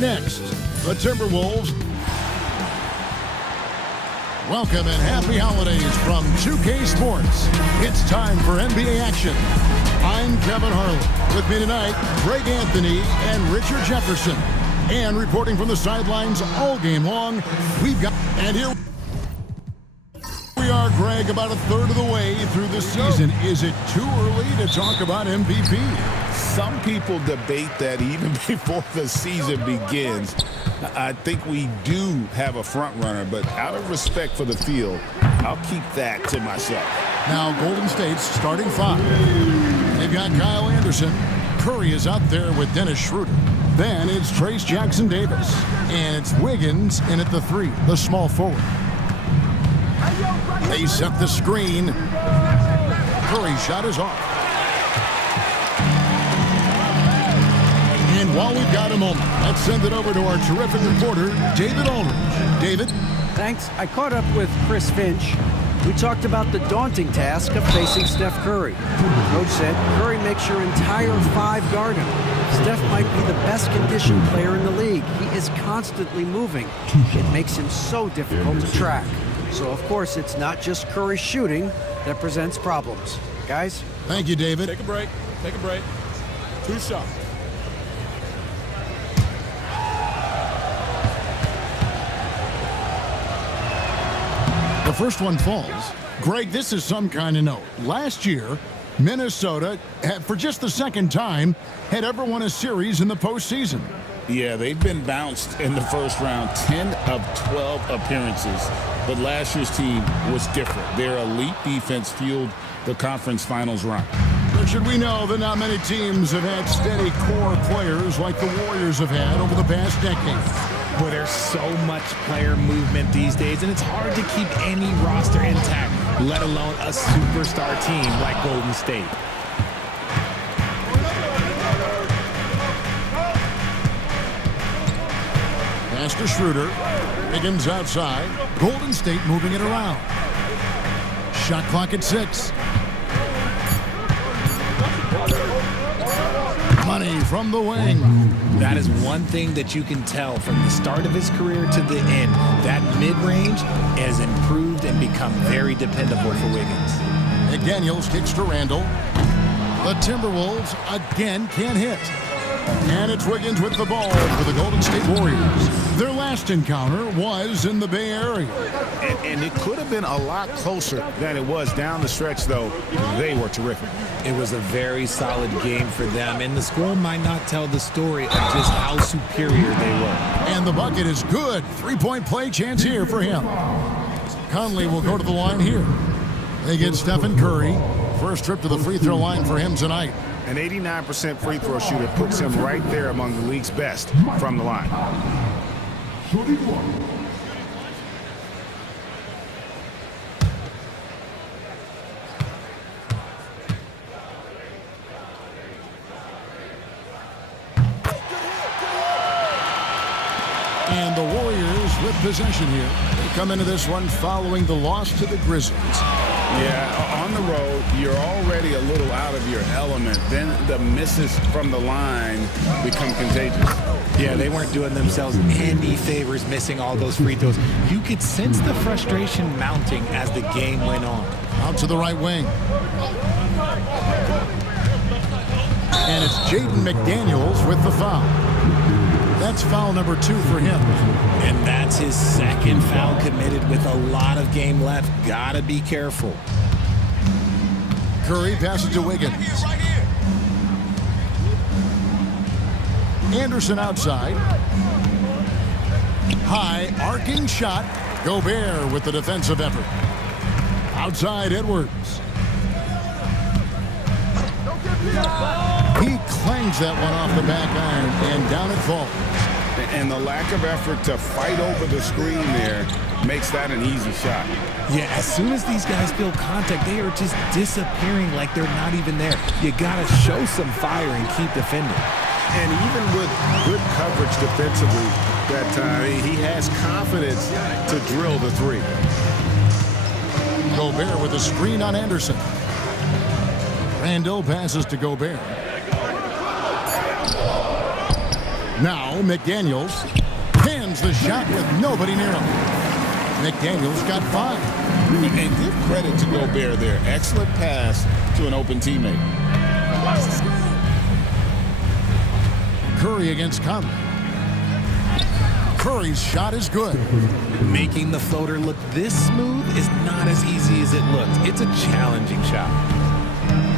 next, the Timberwolves. Welcome and happy holidays from 2K Sports. It's time for NBA action. I'm Kevin Harlan. With me tonight, Greg Anthony and Richard Jefferson. And reporting from the sidelines all game long, we've got... And here we are, Greg, about a third of the way through the season. Is it too early to talk about MVP? Some people debate that even before the season begins. I think we do have a front runner, but out of respect for the field, I'll keep that to myself. Now Golden State's starting five. They've got Kyle Anderson. Curry is out there with Dennis Schroeder. Then it's Trace Jackson-Davis. And it's Wiggins in at the three, the small forward. They set the screen. Curry's shot is off. And while we've got a moment, let's send it over to our terrific reporter, David Aldridge. David? Thanks. I caught up with Chris Finch. We talked about the daunting task of facing Steph Curry. Coach said Curry makes your entire five guard him. Steph might be the best conditioned player in the league. He is constantly moving. It makes him so difficult to track. So, of course, it's not just Curry's shooting that presents problems. Guys? Thank you, David. Take a break. Take a break. 2 shots. The first one falls. Greg, this is some kind of note. Last year, Minnesota, for just the second time, had ever won a series in the postseason. Yeah, they've been bounced in the first round, 10 of 12 appearances. But last year's team was different. Their elite defense fueled the conference finals run. Richard, we know that not many teams have had steady core players like the Warriors have had over the past decade. But there's so much player movement these days, and it's hard to keep any roster intact, let alone a superstar team like Golden State. Pass to Schroeder. Wiggins outside. Golden State moving it around. Shot clock at 6. Money from the wing. That is one thing that you can tell from the start of his career to the end. That mid-range has improved and become very dependable for Wiggins. McDaniels kicks to Randall. The Timberwolves again can't hit. And it's Wiggins with the ball for the Golden State Warriors. Their last encounter was in the Bay Area. And it could have been a lot closer than it was down the stretch, though. They were terrific. It was a very solid game for them, and the score might not tell the story of just how superior they were. And the bucket is good. 3-point play chance here for him. Conley will go to the line here. They get Stephen Curry. First trip to the free throw line for him tonight. An 89% free throw shooter puts him right there among the league's best from the line. And the Warriors with possession here. They come into this one following the loss to the Grizzlies. Yeah, on the road, you're already a little out of your element. Then the misses from the line become contagious. Yeah, they weren't doing themselves any favors missing all those free throws. You could sense the frustration mounting as the game went on. Out to the right wing. And it's Jaden McDaniels with the foul. That's foul number 2 for him. And that's his second foul committed with a lot of game left. Gotta be careful. Curry passes to Wiggins. Anderson outside. High arcing shot. Gobert with the defensive effort. Outside Edwards. He clangs that one off the back iron, and down it falls. And the lack of effort to fight over the screen there makes that an easy shot. Yeah, as soon as these guys feel contact, they are just disappearing like they're not even there. You gotta show some fire and keep defending. And even with good coverage defensively that time, he has confidence to drill the three. Gobert with a screen on Anderson. Randall passes to Gobert. Now McDaniels hands the shot with nobody near him. McDaniels got 5. And give credit to Gobert there. Excellent pass to an open teammate. Curry against Conley. Curry's shot is good. Making the floater look this smooth is not as easy as it looked. It's a challenging shot.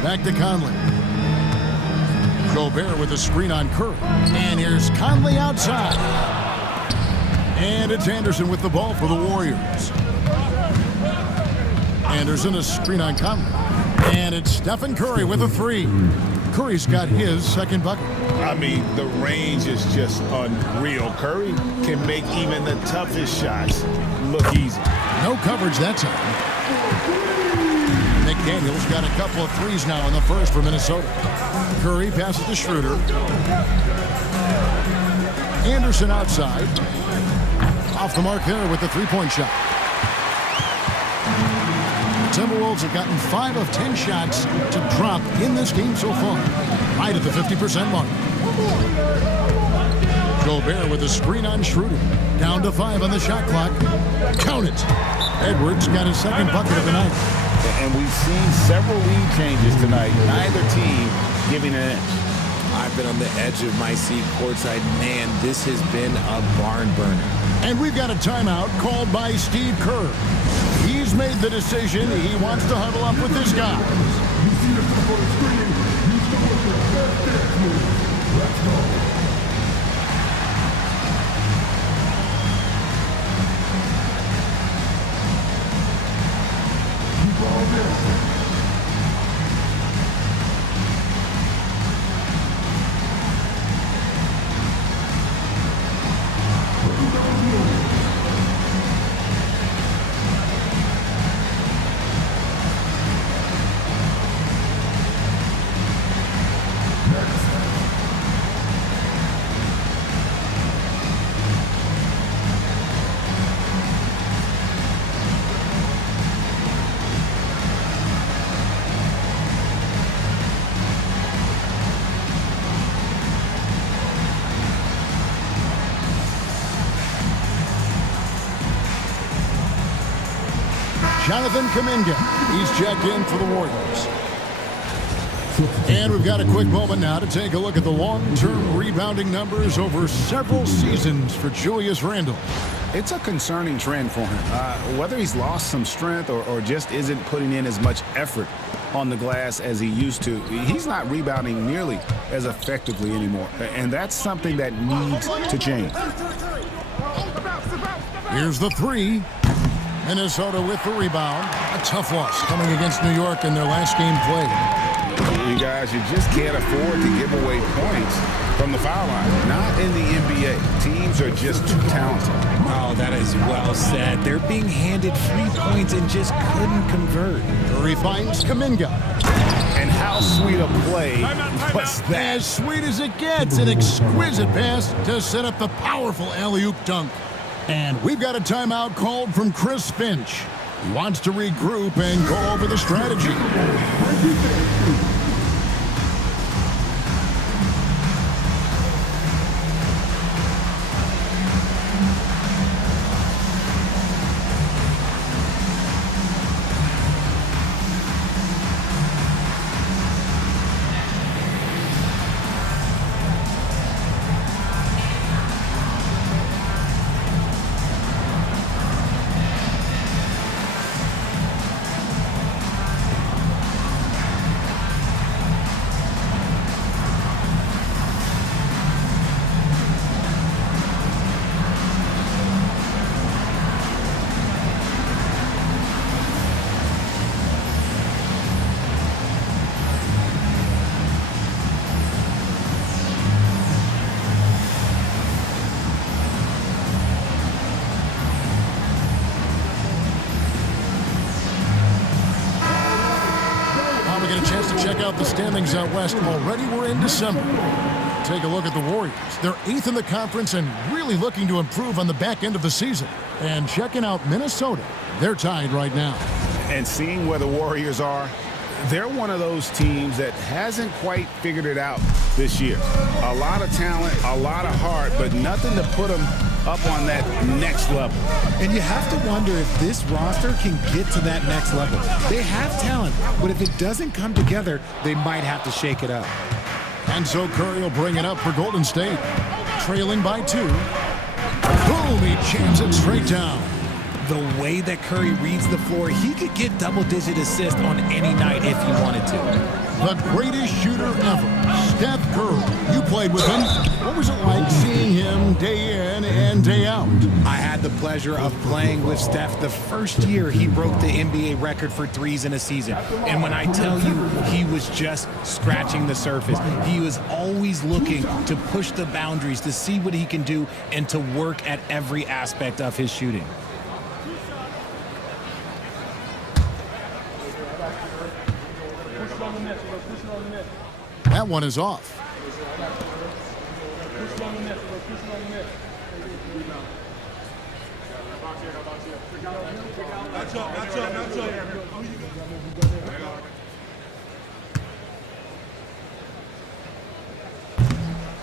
Back to Conley. Gobert with a screen on Curry. And here's Conley outside. And it's Anderson with the ball for the Warriors. Anderson a screen on Conley. And it's Stephen Curry with a 3. Curry's got his second bucket. I mean, the range is just unreal. Curry can make even the toughest shots look easy. No coverage that time. McDaniels got a couple of threes now in the first for Minnesota. Curry passes to Schroeder. Anderson outside. Off the mark there with the three-point shot. The Timberwolves have gotten 5 of 10 shots to drop in this game so far. Right at the 50% mark. Gobert with a screen on Schroeder. Down to 5 on the shot clock. Count it. Edwards got his second bucket of the night. And we've seen several lead changes tonight. Neither team giving an inch. I've been on the edge of my seat courtside. Man, this has been a barn burner. And we've got a timeout called by Steve Kerr. He's made the decision. He wants to huddle up with his guys. Jonathan Kuminga. He's checked in for the Warriors. And we've got a quick moment now to take a look at the long-term rebounding numbers over several seasons for Julius Randle. It's a concerning trend for him. Whether he's lost some strength or just isn't putting in as much effort on the glass as he used to, he's not rebounding nearly as effectively anymore. And that's something that needs to change. Here's the 3. Minnesota with the rebound. A tough loss coming against New York in their last game played. You guys, you just can't afford to give away points from the foul line. Not in the NBA. Teams are just too talented. Oh, that is well said. They're being handed free points and just couldn't convert. Curry finds Kuminga. And how sweet a play was that? As sweet as it gets. An exquisite pass to set up the powerful alley-oop dunk. And we've got a timeout called from Chris Finch. He wants to regroup and go over the strategy. Check out the standings out west. Already we're in December. Take a look at the Warriors. They're 8th in the conference and really looking to improve on the back end of the season. And checking out Minnesota. They're tied right now. And seeing where the Warriors are, they're one of those teams that hasn't quite figured it out this year. A lot of talent, a lot of heart, but nothing to put them up on that next level. And you have to wonder if this roster can get to that next level. They have talent, but if it doesn't come together, they might have to shake it up. And so Curry will bring it up for Golden State. Trailing by 2. Boom, he jams it straight down. The way that Curry reads the floor, he could get double-digit assists on any night if he wanted to. The greatest shooter ever, Steph Curry. You played with him. What was it like seeing him day in and day out? I had the pleasure of playing with Steph the first year he broke the NBA record for threes in a season. And when I tell you, he was just scratching the surface. He was always looking to push the boundaries, to see what he can do, and to work at every aspect of his shooting. That one is off.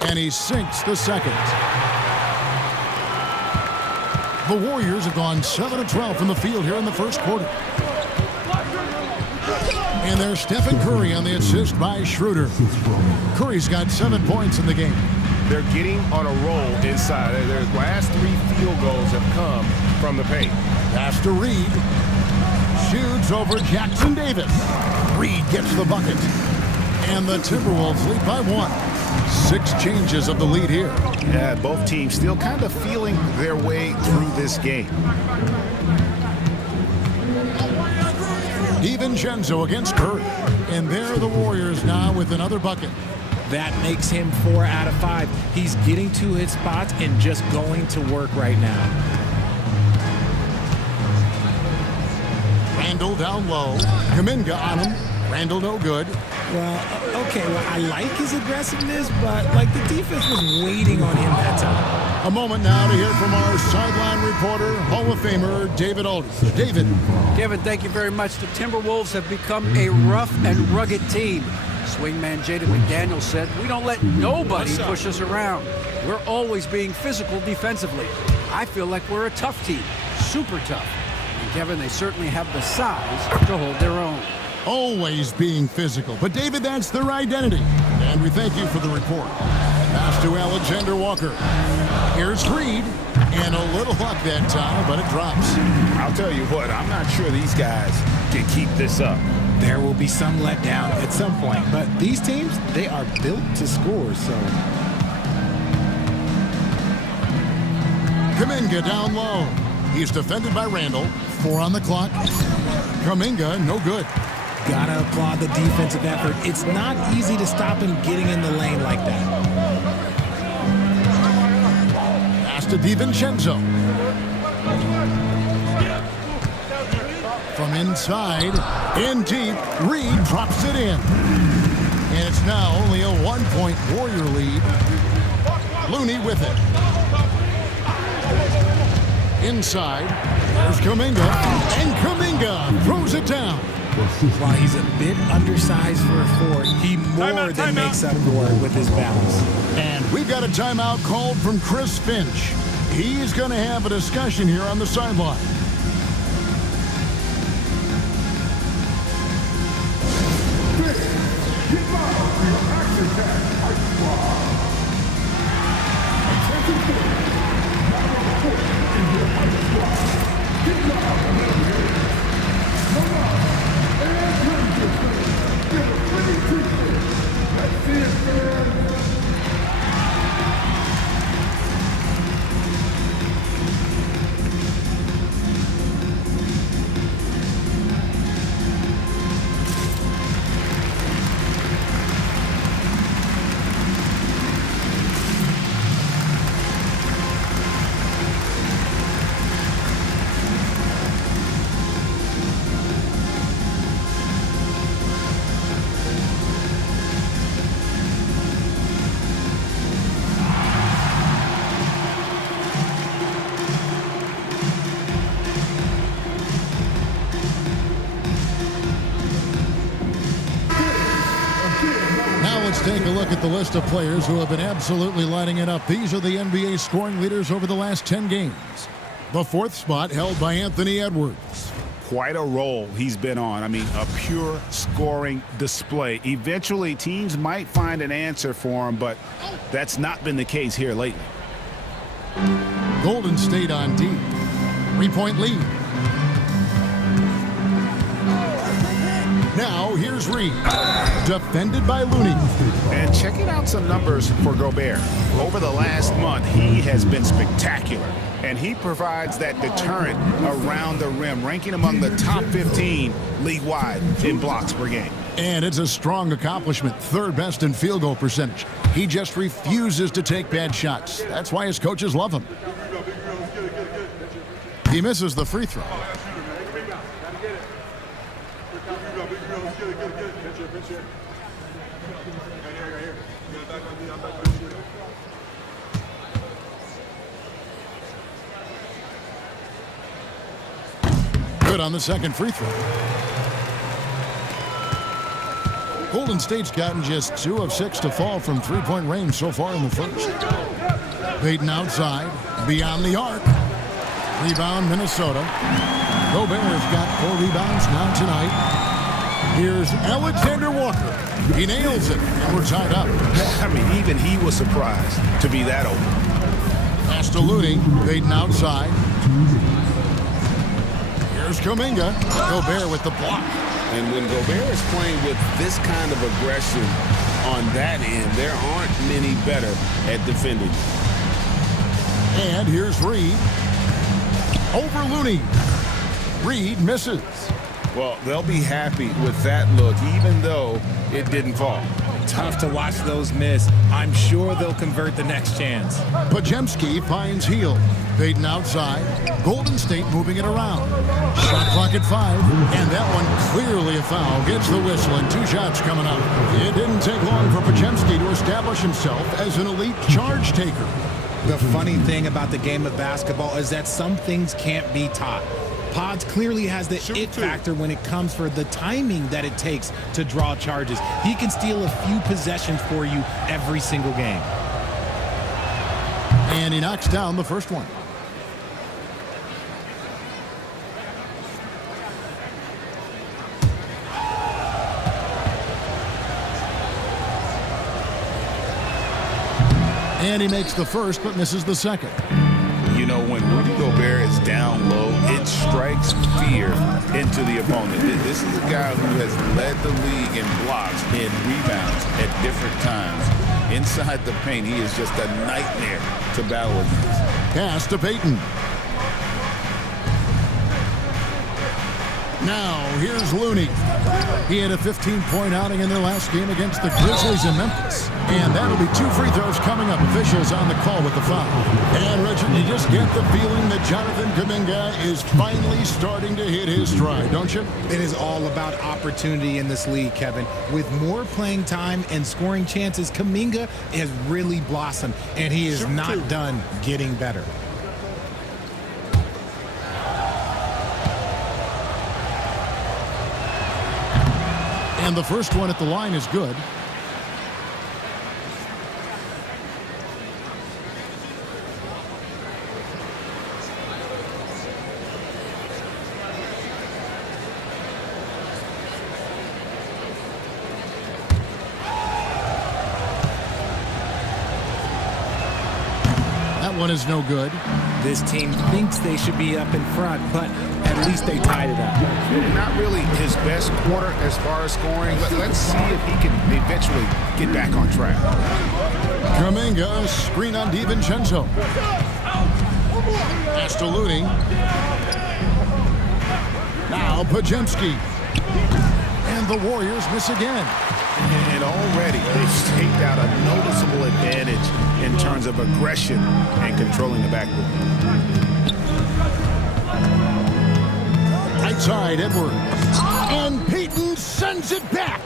And he sinks the second. The Warriors have gone 7 of 12 from the field here in the first quarter. And there's Stephen Curry on the assist by Schroeder. Curry's got 7 points in the game. They're getting on a roll inside. Their last 3 field goals have come from the paint. Pass to Reed. Shoots over Jackson Davis. Reed gets the bucket. And the Timberwolves lead by 1. 6 changes of the lead here. Yeah, both teams still kind of feeling their way through this game. DiVincenzo against Curry. And there are the Warriors now with another bucket. That makes him 4 out of 5. He's getting to his spots and just going to work right now. Randall down low. Kuminga on him. Randall no good. Well, okay, I like his aggressiveness, but like the defense was waiting on him that time. A moment now to hear from our sideline reporter, Hall of Famer David Aldridge. David. Kevin, thank you very much. The Timberwolves have become a rough and rugged team. Swingman Jaden McDaniels said, "We don't let nobody push us around. We're always being physical defensively. I feel like we're a tough team, super tough." And Kevin, they certainly have the size to hold their own. Always being physical. But David, that's their identity. And we thank you for the report. Pass to Alexander Walker. Here's Reed. And a little luck that time, but it drops. I'll tell you what, I'm not sure these guys can keep this up. There will be some letdown at some point, but these teams, they are built to score, so. Kuminga down low. He's defended by Randall. 4 on the clock. Kuminga, no good. Gotta applaud the defensive effort. It's not easy to stop him getting in the lane like that. Pass to DiVincenzo. From inside, in deep, Reed drops it in. And it's now only a 1-point Warrior lead. Looney with it. Inside, there's Kuminga. And Kuminga throws it down. While he's a bit undersized for a 4, he more than makes up for it with his balance. And we've got a timeout called from Chris Finch. He's going to have a discussion here on the sideline. take a look at the list of players who have been absolutely lighting it up. These are the NBA scoring leaders over the last 10 games. The fourth spot held by Anthony Edwards. Quite a role he's been on. I mean, a pure scoring display. Eventually, teams might find an answer for him, but that's not been the case here lately. Golden State on D. 3-point lead. Now, here's Reed. Defended by Looney. And checking out some numbers for Gobert. Over the last month, he has been spectacular. And he provides that deterrent around the rim, ranking among the top 15 league-wide in blocks per game. And it's a strong accomplishment. Third best in field goal percentage. He just refuses to take bad shots. That's why his coaches love him. He misses the free throw. Good on the second free throw. Golden State's gotten just 2 of 6 to fall from three-point range so far in the first. Payton outside, beyond the arc. Rebound, Minnesota. Gobert's got 4 rebounds now tonight. Here's Alexander Walker. He nails it, and we're tied up. I mean, even he was surprised to be that open. Pass to Looney. Payton outside. Here's Kuminga. Gobert with the block. And when Gobert is playing with this kind of aggression on that end, there aren't many better at defending. And here's Reed. Over Looney. Reed misses. Well, they'll be happy with that look, even though it didn't fall. Tough to watch those miss. I'm sure they'll convert the next chance. Podziemski finds Hield. Payton outside. Golden State moving it around. Shot clock at 5. And that one clearly a foul. Gets the whistle and 2 shots coming up. It didn't take long for Podziemski to establish himself as an elite charge taker. The funny thing about the game of basketball is that some things can't be taught. Pods clearly has the it factor when it comes for the timing that it takes to draw charges. He can steal a few possessions for you every single game. And he knocks down the first one. And he makes the first, but misses the second. You know, when Rudy Gobert is down low, it strikes fear into the opponent. This is a guy who has led the league in blocks and rebounds at different times. Inside the paint, he is just a nightmare to battle against. Pass to Payton. Now, here's Looney. He had a 15-point outing in their last game against the Grizzlies in Memphis. And that'll be 2 free throws coming up. Officials on the call with the foul. And, Richard, you just get the feeling that Jonathan Kuminga is finally starting to hit his stride, don't you? It is all about opportunity in this league, Kevin. With more playing time and scoring chances, Kuminga has really blossomed, and he is not done getting better. And the first one at the line is good. That one is no good. This team thinks they should be up in front, but at least they tied it up. Not really his best quarter as far as scoring, but let's see if he can eventually get back on track. Kuminga, screen on DiVincenzo. Pass to Looney. Now Podziemski. And the Warriors miss again. And already they've staked out a noticeable advantage in terms of aggression and controlling the backcourt. Right side, Edwards. And Payton sends it back.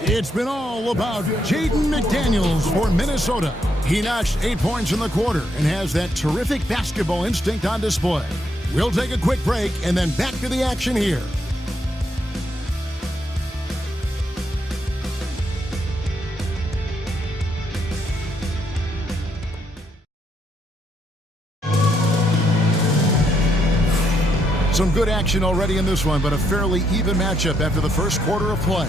It's been all about Jaden McDaniels for Minnesota. He notched 8 points in the quarter and has that terrific basketball instinct on display. We'll take a quick break and then back to the action here. Some good action already in this one, but a fairly even matchup after the first quarter of play.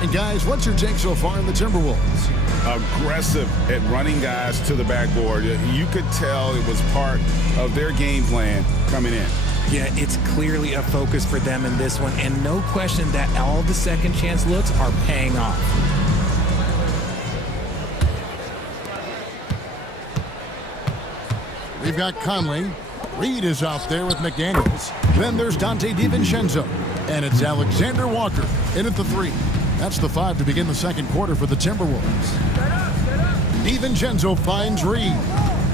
And guys, what's your take so far in the Timberwolves? Aggressive at running guys to the backboard. You could tell it was part of their game plan coming in. Yeah, it's clearly a focus for them in this one, and no question that all the second chance looks are paying off. We've got Conley. Reed is out there with McDaniels. Then there's Dante DiVincenzo. And it's Alexander Walker in at the 3. That's the 5 to begin the second quarter for the Timberwolves. DiVincenzo finds Reed.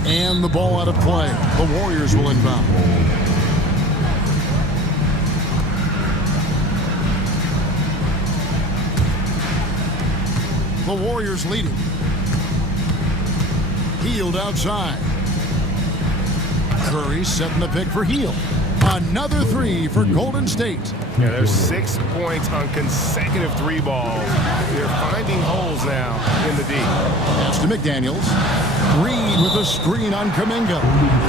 And the ball out of play. The Warriors will inbound. The Warriors leading. Hield outside. Curry setting the pick for Hield. Another 3 for Golden State. Yeah, there's 6 points on consecutive 3 balls. They're finding holes now in the D. Pass to McDaniels. Reed with a screen on Kuminga.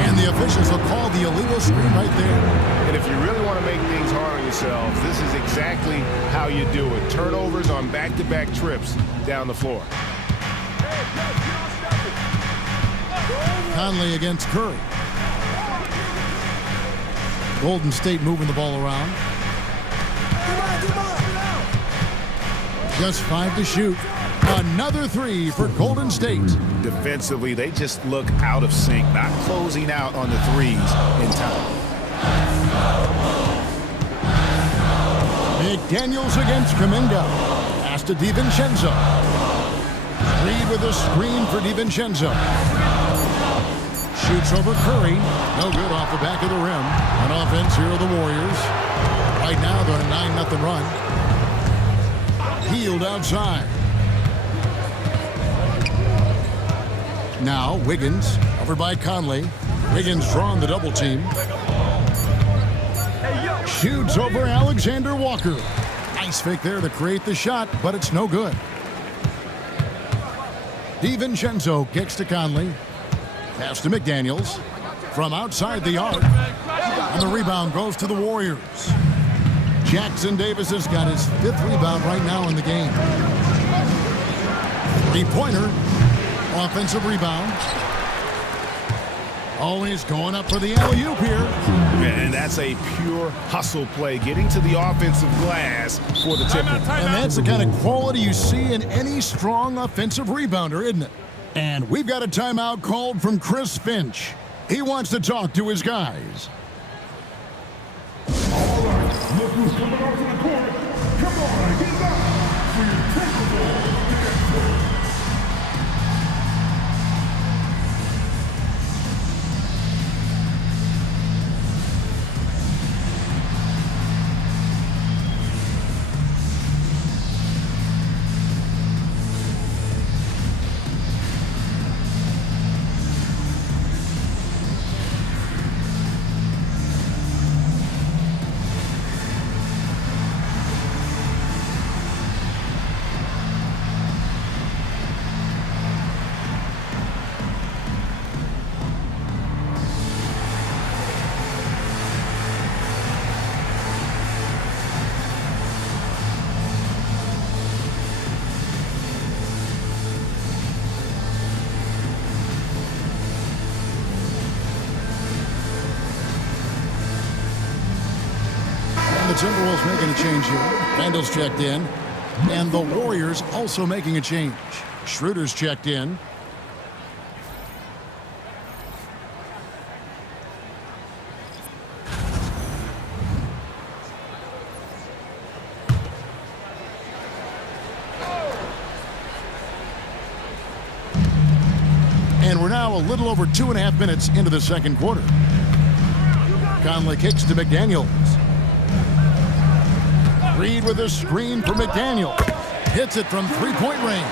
And the officials will call the illegal screen right there. And if you really want to make things hard on yourselves, this is exactly how you do it. Turnovers on back-to-back trips down the floor. Conley against Curry. Golden State moving the ball around. Just 5 to shoot. Another 3 for Golden State. Defensively, they just look out of sync, not closing out on the threes in time. McDaniels against Kuminga. Pass to DiVincenzo. Reed with a screen for DiVincenzo. Shoots over Curry. No good off the back of the rim. On offense, here are the Warriors. Right now, they're on a 9-0 run. Hield outside. Now, Wiggins, covered by Conley. Wiggins drawing the double team. Shoots over Alexander Walker. Nice fake there to create the shot, but it's no good. DiVincenzo kicks to Conley. Pass to McDaniels from outside the arc. And the rebound goes to the Warriors. Jackson Davis has got his 5th rebound right now in the game. 3-pointer. Offensive rebound. Always going up for the alley-oop here. And that's a pure hustle play, getting to the offensive glass for the Timberwolves. And that's the kind of quality you see in any strong offensive rebounder, isn't it? And we've got a timeout called from Chris Finch. He wants to talk to his guys. All right, look who's coming onto the court. Come on, get back for your Timberwolves. The Timberwolves making a change here. Randall's checked in. And the Warriors also making a change. Schroeder's checked in. And we're now a little over 2.5 minutes into the second quarter. Conley kicks to McDaniels. Reed with a screen for McDaniels. Hits it from 3-point range.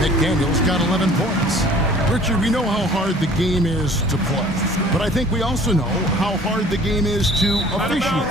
McDaniels got 11 points. Richard, we know how hard the game is to play, but I think we also know how hard the game is to officiate.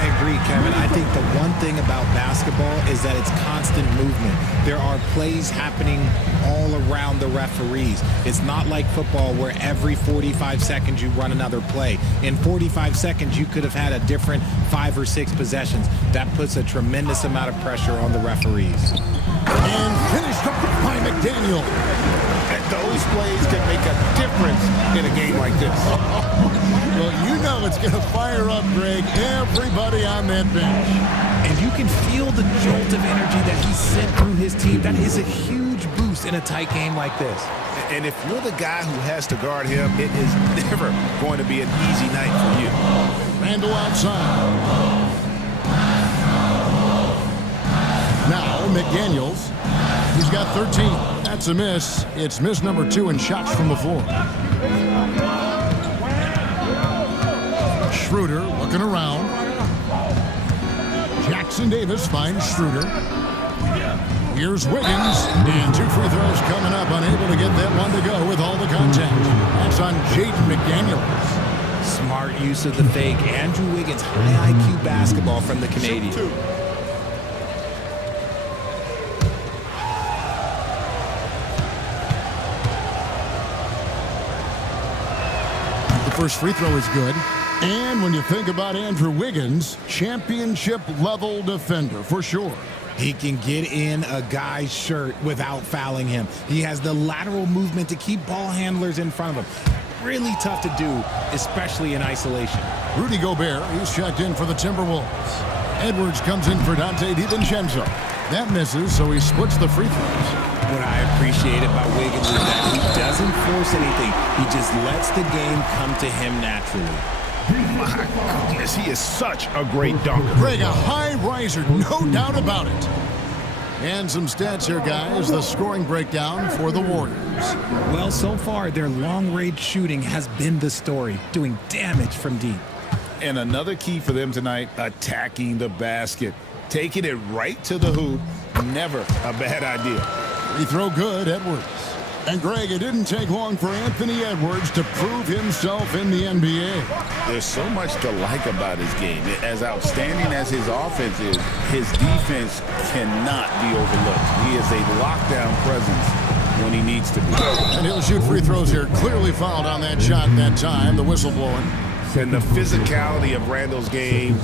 I agree, Kevin. I think the one thing about basketball is that it's constant movement. There are plays happening all around the referees. It's not like football where every 45 seconds you run another play. In 45 seconds, you could have had a different 5 or 6 possessions. That puts a tremendous amount of pressure on the referees. And finished up by McDaniel. And those plays can make a difference in a game like this. Well, you know it's going to fire up, Greg, everybody on that bench. And you can feel the jolt of energy that he sent through his team. That is a huge boost in a tight game like this. And if you're the guy who has to guard him, it is never going to be an easy night for you. Randall outside. Now, McDaniels. He's got 13. That's a miss. It's miss number 2 in shots from the floor. Schroeder looking around. Jackson Davis finds Schroeder. Here's Wiggins. And 2 free throws coming up. Unable to get that one to go with all the contact. That's on Jaden McDaniels. Smart use of the fake. Andrew Wiggins, high IQ basketball from the Canadian. The first free throw is good. And when you think about Andrew Wiggins, championship-level defender for sure. He can get in a guy's shirt without fouling him. He has the lateral movement to keep ball handlers in front of him. Really tough to do, especially in isolation. Rudy Gobert, he's checked in for the Timberwolves. Edwards comes in for Dante DiVincenzo. That misses, so he splits the free throws. What I appreciate about Wiggins is that he doesn't force anything. He just lets the game come to him naturally. My goodness, he is such a great dunker. Greg, a high riser, no doubt about it. And some stats here, guys. The scoring breakdown for the Warriors. Well, so far, their long-range shooting has been the story, doing damage from deep. And another key for them tonight, attacking the basket. Taking it right to the hoop, never a bad idea. Free throw good, Edwards. And Greg, it didn't take long for Anthony Edwards to prove himself in the NBA. There's so much to like about his game. As outstanding as his offense is, his defense cannot be overlooked. He is a lockdown presence when he needs to be. And he'll shoot free throws here. Clearly fouled on that shot that time. The whistle blowing. And the physicality of Randall's game,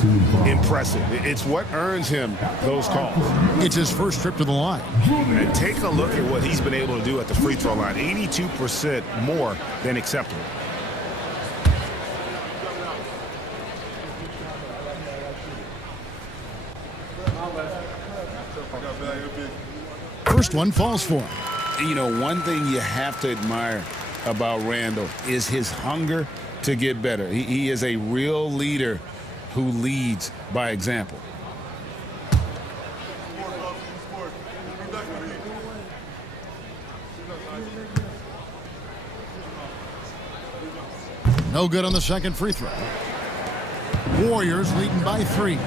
impressive. It's what earns him those calls. It's his first trip to the line. And take a look at what he's been able to do at the free throw line. 82% more than acceptable. First one falls for him. You know, one thing you have to admire about Randall is his hunger to get better. He is a real leader who leads by example. No good on the second free throw. Warriors leading by 3.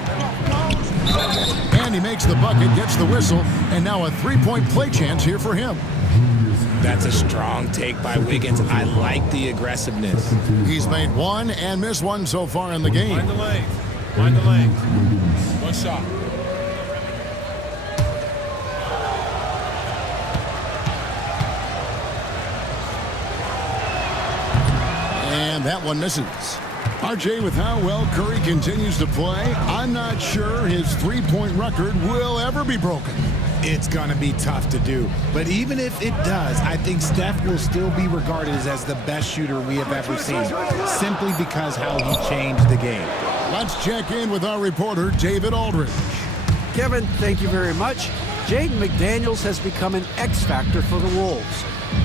And he makes the bucket, gets the whistle, and now a three-point play chance here for him. That's a strong take by Wiggins. I like the aggressiveness. He's made 1 and missed 1 so far in the game. Find the lane. Find the lane. One shot. And that one misses. RJ, with how well Curry continues to play, I'm not sure his three-point record will ever be broken. It's going to be tough to do. But even if it does, I think Steph will still be regarded as the best shooter we have ever seen, simply because how he changed the game. Let's check in with our reporter, David Aldridge. Kevin, thank you very much. Jaden McDaniels has become an X factor for the Wolves.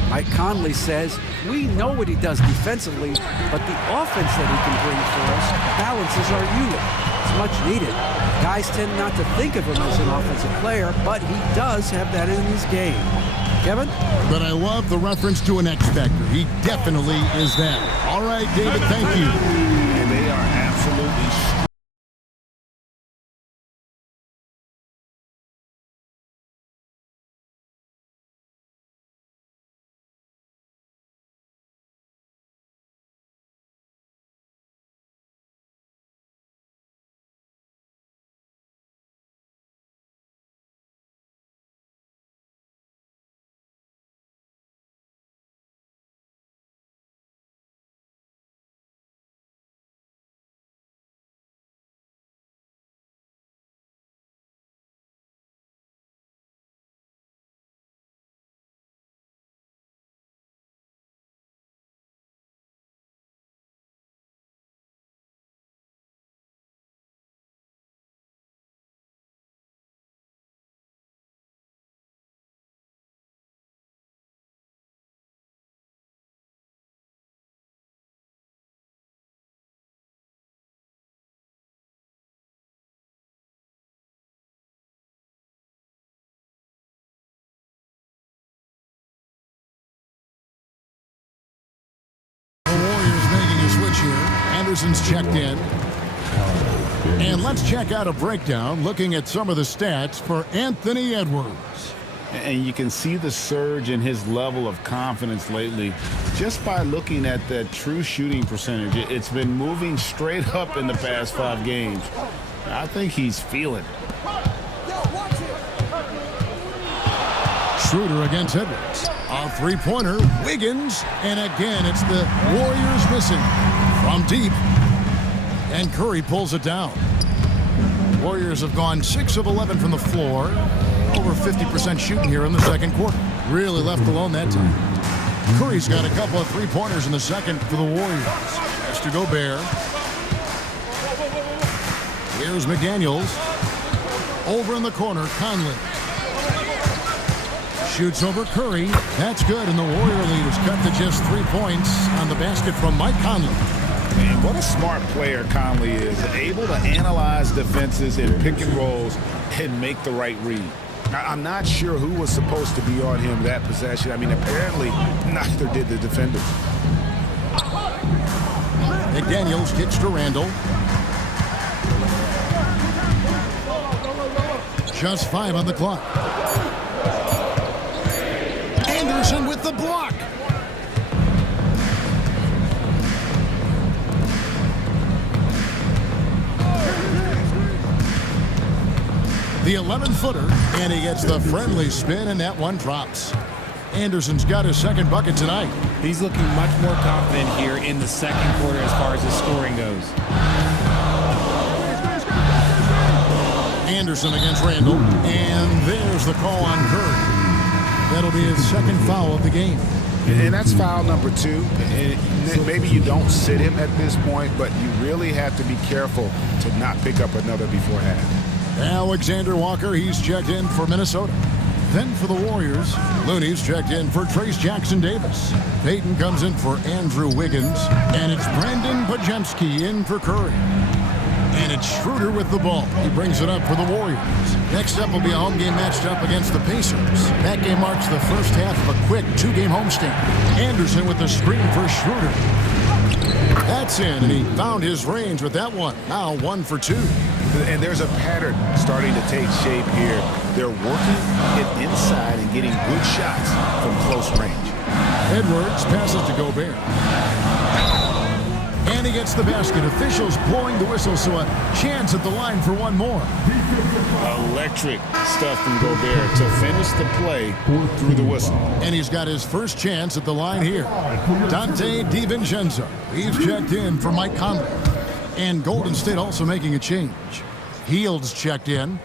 Mike Conley says, we know what he does defensively, but the offense that he can bring for us balances our unit. It's much needed. Guys tend not to think of him as an offensive player, but he does have that in his game. Kevin? But I love the reference to an X factor. He definitely is that. All right, David, thank you. And they are absolutely Anderson's checked in. And let's check out a breakdown looking at some of the stats for Anthony Edwards. And you can see the surge in his level of confidence lately just by looking at that true shooting percentage. It's been moving straight up in the past 5 games. I think he's feeling it. Schroeder against Edwards. A three-pointer, Wiggins, and again it's the Warriors missing from deep. And Curry pulls it down. Warriors have gone 6 of 11 from the floor. Over 50% shooting here in the second quarter. Really left alone that time. Curry's got a couple of three-pointers in the second for the Warriors. Pass to Gobert. Here's McDaniels. Over in the corner, Conley. Shoots over Curry. That's good, and the Warrior lead is cut to just 3 points on the basket from Mike Conley. Man, what a smart player Conley is. Able to analyze defenses in pick and rolls and make the right read. I'm not sure who was supposed to be on him that possession. I mean, apparently neither did the defenders. McDaniels kicks to Randall. Just 5 on the clock. Anderson with the block. The 11-footer, and he gets the friendly spin, and that one drops. Anderson's got his second bucket tonight. He's looking much more confident here in the second quarter as far as his scoring goes. Anderson against Randall, and there's the call on Curry. That'll be his second foul of the game. And that's foul number 2. And maybe you don't sit him at this point, but you really have to be careful to not pick up another before half. Alexander Walker, he's checked in for Minnesota. Then for the Warriors, Looney's checked in for Trace Jackson-Davis. Payton comes in for Andrew Wiggins. And it's Brandon Podziemski in for Curry. And it's Schroeder with the ball. He brings it up for the Warriors. Next up will be a home game matched up against the Pacers. That game marks the first half of a quick 2-game homestand. Anderson with the screen for Schroeder. That's in, and he found his range with that one. Now 1 for 2. And there's a pattern starting to take shape here. They're working it inside and getting good shots from close range. Edwards passes to Gobert. And he gets the basket. Officials blowing the whistle, so a chance at the line for one more. Electric stuff from Gobert to finish the play through the whistle. And he's got his first chance at the line here. Dante DiVincenzo. He's checked in for Mike Conley. And Golden State also making a change. Heald's checked in.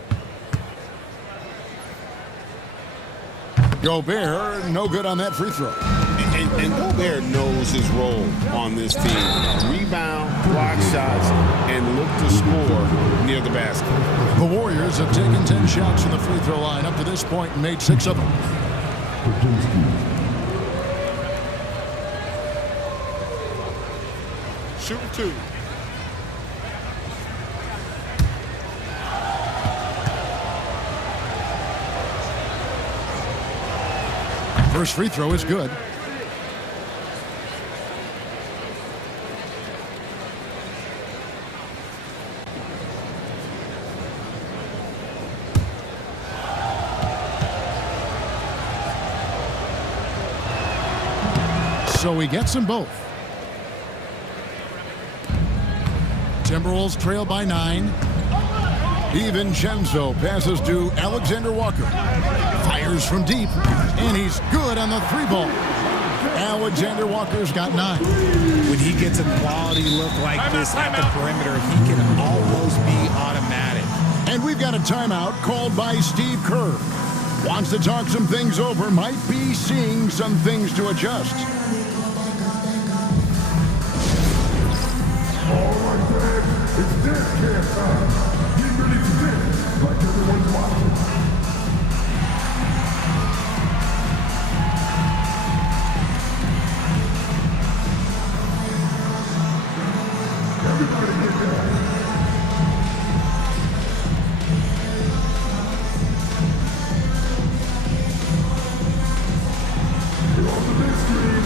Gobert, no good on that free throw. And Gobert knows his role on this team. Rebound, block shots, and look to score near the basket. The Warriors have taken 10 shots from the free throw line up to this point and made 6 of them. Shooting 2. First free throw is good. So he gets them both. Timberwolves trail by 9. DiVincenzo passes to Alexander Walker. Fires from deep, and he's good on the 3-ball. Alexander Walker's got 9. When he gets a quality look like this at the perimeter, he can almost be automatic. And we've got a timeout called by Steve Kerr. Wants to talk some things over, might be seeing some things to adjust. All right, Dad, it's dance camp time. Get ready to dance like everyone's watching. Everybody get down. You're on the big screen.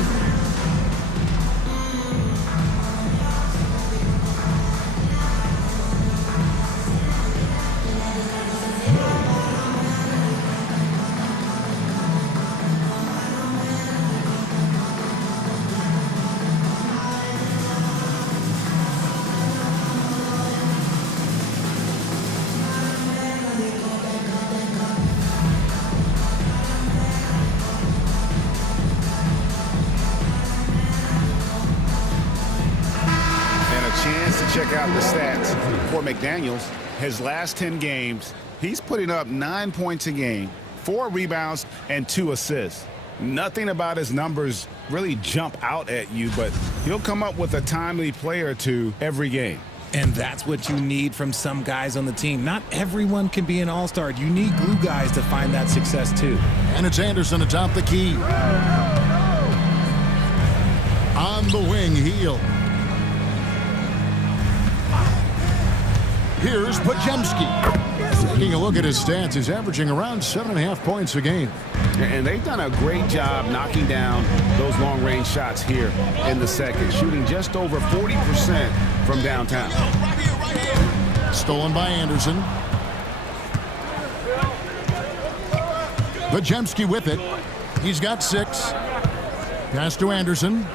chance to check out the stats for McDaniels, his last 10 games, he's putting up 9 points a game, 4 rebounds, and 2 assists. Nothing about his numbers really jump out at you, but he'll come up with a timely play or two every game. And that's what you need from some guys on the team. Not everyone can be an all-star. You need glue guys to find that success too. And it's Anderson atop the key. On the wing, Heel. Here's Pajemski. Taking a look at his stats, he's averaging around 7.5 points a game. And they've done a great job knocking down those long-range shots here in the second, shooting just over 40% from downtown. Stolen by Anderson. Pajemski with it. He's got 6. Pass to Anderson.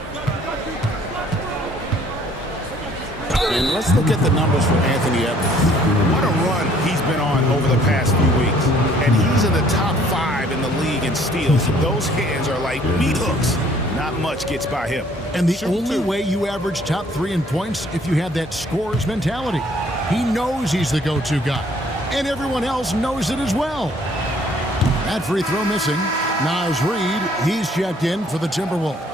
And let's look at the numbers for Anthony Edwards. What a run he's been on over the past few weeks. And he's in the top 5 in the league in steals. Those hands are like meat hooks. Not much gets by him. And the only way you average top 3 in points if you have that scorer's mentality. He knows he's the go-to guy. And everyone else knows it as well. That free throw missing. Naz Reid, he's checked in for the Timberwolves.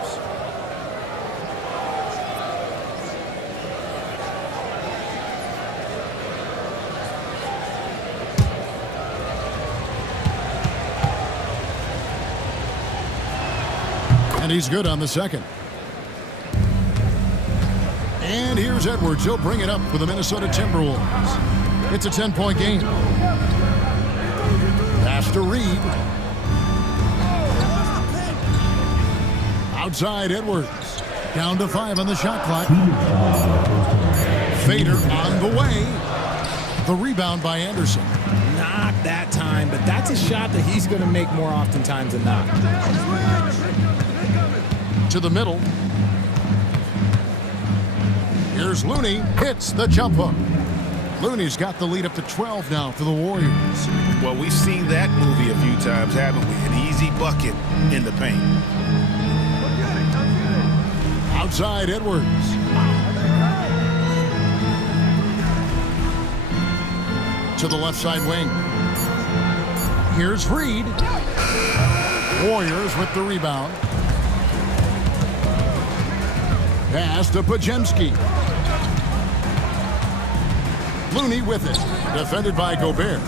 And he's good on the second. And here's Edwards. He'll bring it up for the Minnesota Timberwolves. It's a 10-point game. Pass to Reed. Outside Edwards. Down to 5 on the shot clock. Fader on the way. The rebound by Anderson. Not that time, but that's a shot that he's going to make more oftentimes than not. To the middle. Here's Looney. Hits the jump hook. Looney's got the lead up to 12 now for the Warriors. Well, we've seen that movie a few times, haven't we? An easy bucket in the paint. Outside Edwards. To the left side wing. Here's Reed. Warriors with the rebound. Pass to Pajemski. Looney with it. Defended by Gobert.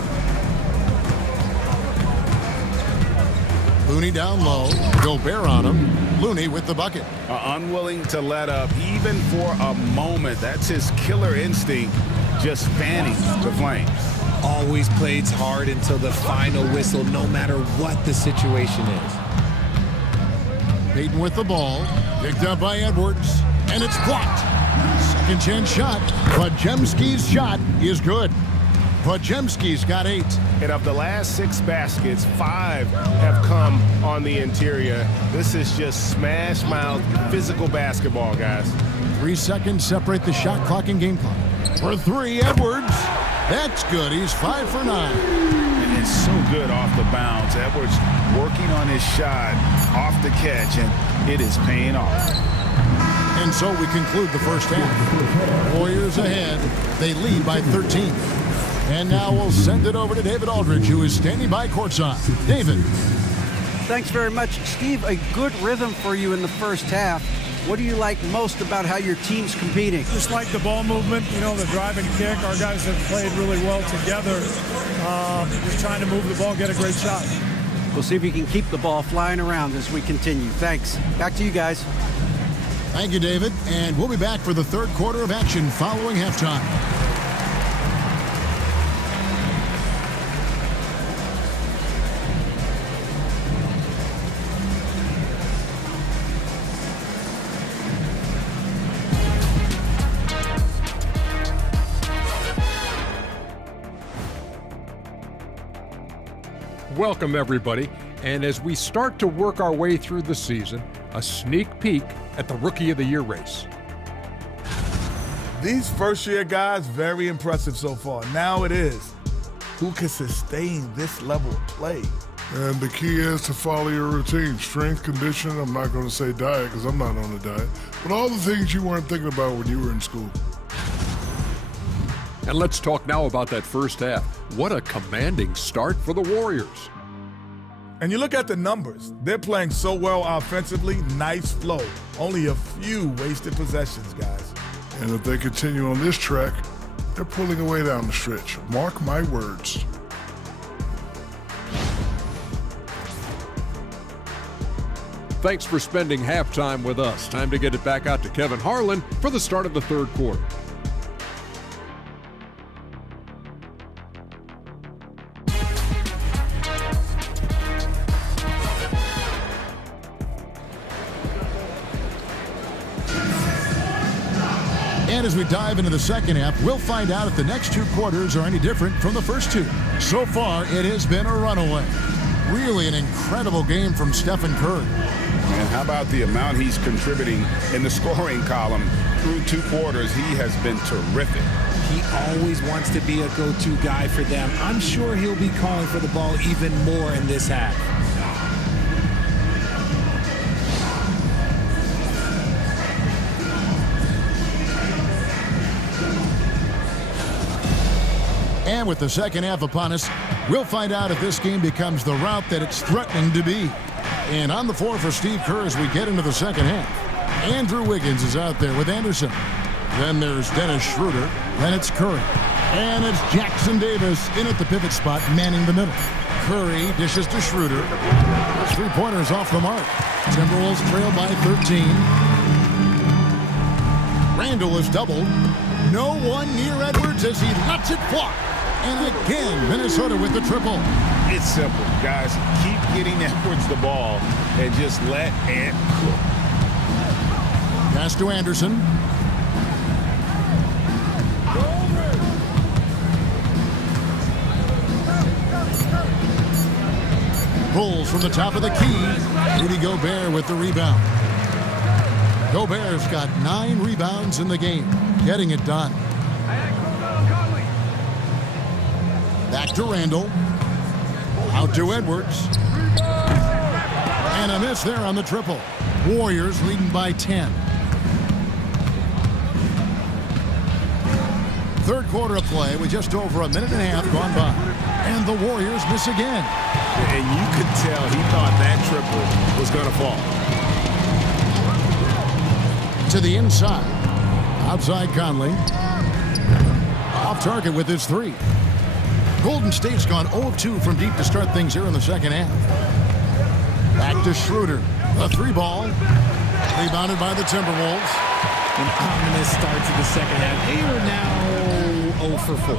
Looney down low. Gobert on him. Looney with the bucket. Unwilling to let up even for a moment. That's his killer instinct, just fanning the flames. Always plays hard until the final whistle, no matter what the situation is. Payton with the ball. Picked up by Edwards. And it's blocked. Second chance shot. Pajemski's shot is good. Pajemski's got 8. And of the last 6 baskets, 5 have come on the interior. This is just smash mouth physical basketball, guys. 3 seconds separate the shot clock and game clock. For 3, Edwards. That's good. He's 5 for 9. And it's so good off the bounce. Edwards working on his shot off the catch, and it is paying off. And so we conclude the first half. Warriors ahead. They lead by 13. And now we'll send it over to David Aldridge, who is standing by courtside. David. Thanks very much, Steve. A good rhythm for you in the first half. What do you like most about how your team's competing? Just like the ball movement, you know, the drive and kick. Our guys have played really well together. Just trying to move the ball, get a great shot. We'll see if you can keep the ball flying around as we continue. Thanks. Back to you guys. Thank you, David. And we'll be back for the third quarter of action following halftime. Welcome, everybody. And as we start to work our way through the season, a sneak peek at the Rookie of the Year race. These first-year guys, very impressive so far. Now it is, who can sustain this level of play? And the key is to follow your routine. Strength, conditioning, I'm not going to say diet because I'm not on a diet, but all the things you weren't thinking about when you were in school. And let's talk now about that first half. What a commanding start for the Warriors. And you look at the numbers. They're playing so well offensively. Nice flow. Only a few wasted possessions, guys. And if they continue on this track, they're pulling away down the stretch. Mark my words. Thanks for spending halftime with us. Time to get it back out to Kevin Harlan for the start of the third quarter. And as we dive into the second half, we'll find out if the next two quarters are any different from the first two. So far, it has been a runaway. Really an incredible game from Stephen Curry. And how about the amount he's contributing in the scoring column through two quarters? He has been terrific. He always wants to be a go-to guy for them. I'm sure he'll be calling for the ball even more in this half. And with the second half upon us, we'll find out if this game becomes the route that it's threatening to be. And on the floor for Steve Kerr as we get into the second half. Andrew Wiggins is out there with Anderson. Then there's Dennis Schroeder. Then it's Curry. And it's Jackson Davis in at the pivot spot, manning the middle. Curry dishes to Schroeder. Three-pointers off the mark. Timberwolves trail by 13. Randall is doubled. No one near Edwards as he lets it fly. And again, Minnesota with the triple. It's simple, guys. Keep getting Edwards the ball and just let Ant cook. Pass to Anderson. Pulls from the top of the key. Rudy Gobert with the rebound. Gobert's got 9 rebounds in the game, getting it done. Back to Randall. Out to Edwards. And a miss there on the triple. Warriors leading by 10. Third quarter of play with just over a minute and a half gone by. And the Warriors miss again. And you could tell he thought that triple was going to fall. To the inside. Outside Conley. Off target with his three. Golden State's gone 0-2 from deep to start things here in the second half. Back to Schroeder. A three ball. Rebounded by the Timberwolves. An ominous start to the second half. They are now 0 for 4.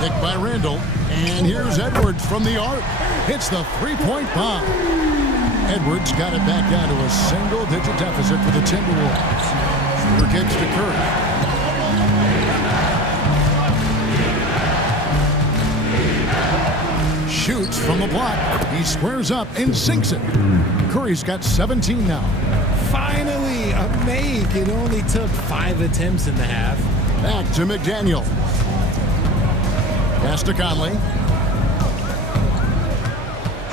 Picked by Randall. And here's Edwards from the arc. Hits the three-point bomb. Edwards got it back down to a single-digit deficit for the Timberwolves. Schroeder kicks to Curry. Shoots from the block. He squares up and sinks it. Curry's got 17 now. Finally, a make. It only took 5 attempts in the half. Back to McDaniel. Pass to Conley.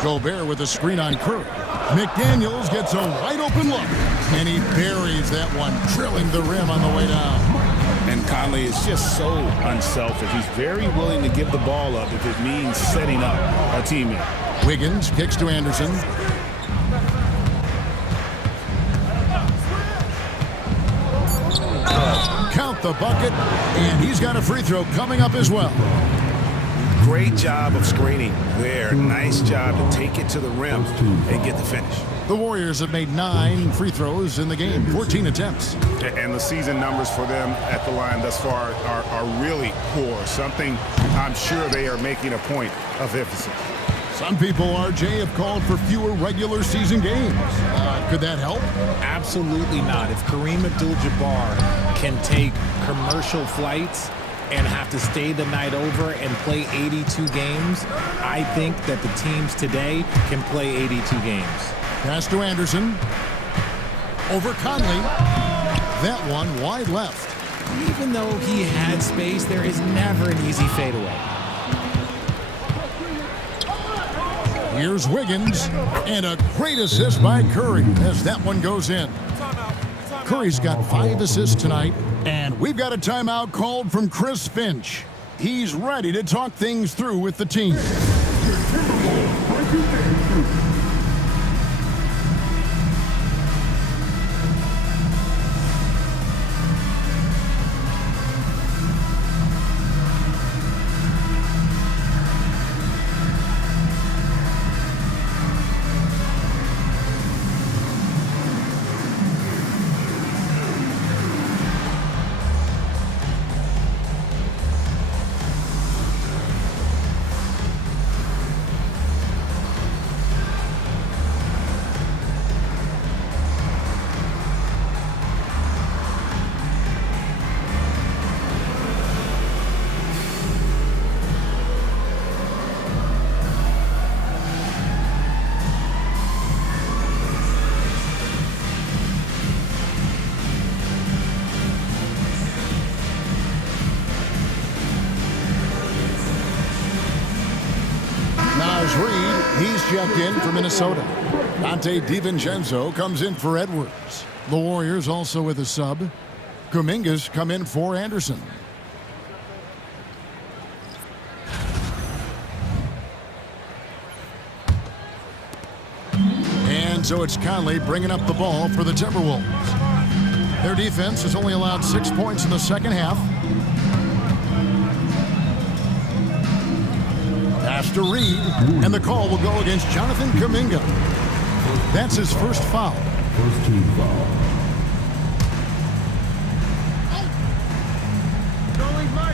Gobert with a screen on Curry. McDaniels gets a wide-open look, and he buries that one, drilling the rim on the way down. And Conley is just so unselfish. He's very willing to give the ball up if it means setting up a teammate. Wiggins kicks to Anderson. Count the bucket, and he's got a free throw coming up as well. Great job of screening there. Nice job to take it to the rim and get the finish. The Warriors have made 9 free throws in the game, 14 attempts. And the season numbers for them at the line thus far are really poor. Something I'm sure they are making a point of emphasis. Some people, RJ, have called for fewer regular season games. Could that help? Absolutely not. If Kareem Abdul-Jabbar can take commercial flights and have to stay the night over and play 82 games, I think that the teams today can play 82 games. Pass to Anderson. Over Conley. That one wide left. Even though he had space, there is never an easy fadeaway. Here's Wiggins. And a great assist by Curry as that one goes in. Curry's got 5 assists tonight. And we've got a timeout called from Chris Finch. He's ready to talk things through with the team. He's checked in for Minnesota. Dante DiVincenzo comes in for Edwards. The Warriors also with a sub. Kuminga's come in for Anderson. And so it's Conley bringing up the ball for the Timberwolves. Their defense has only allowed 6 points in the second half. Pass to Reed, and the call will go against Jonathan Kuminga. That's his first foul. First team foul.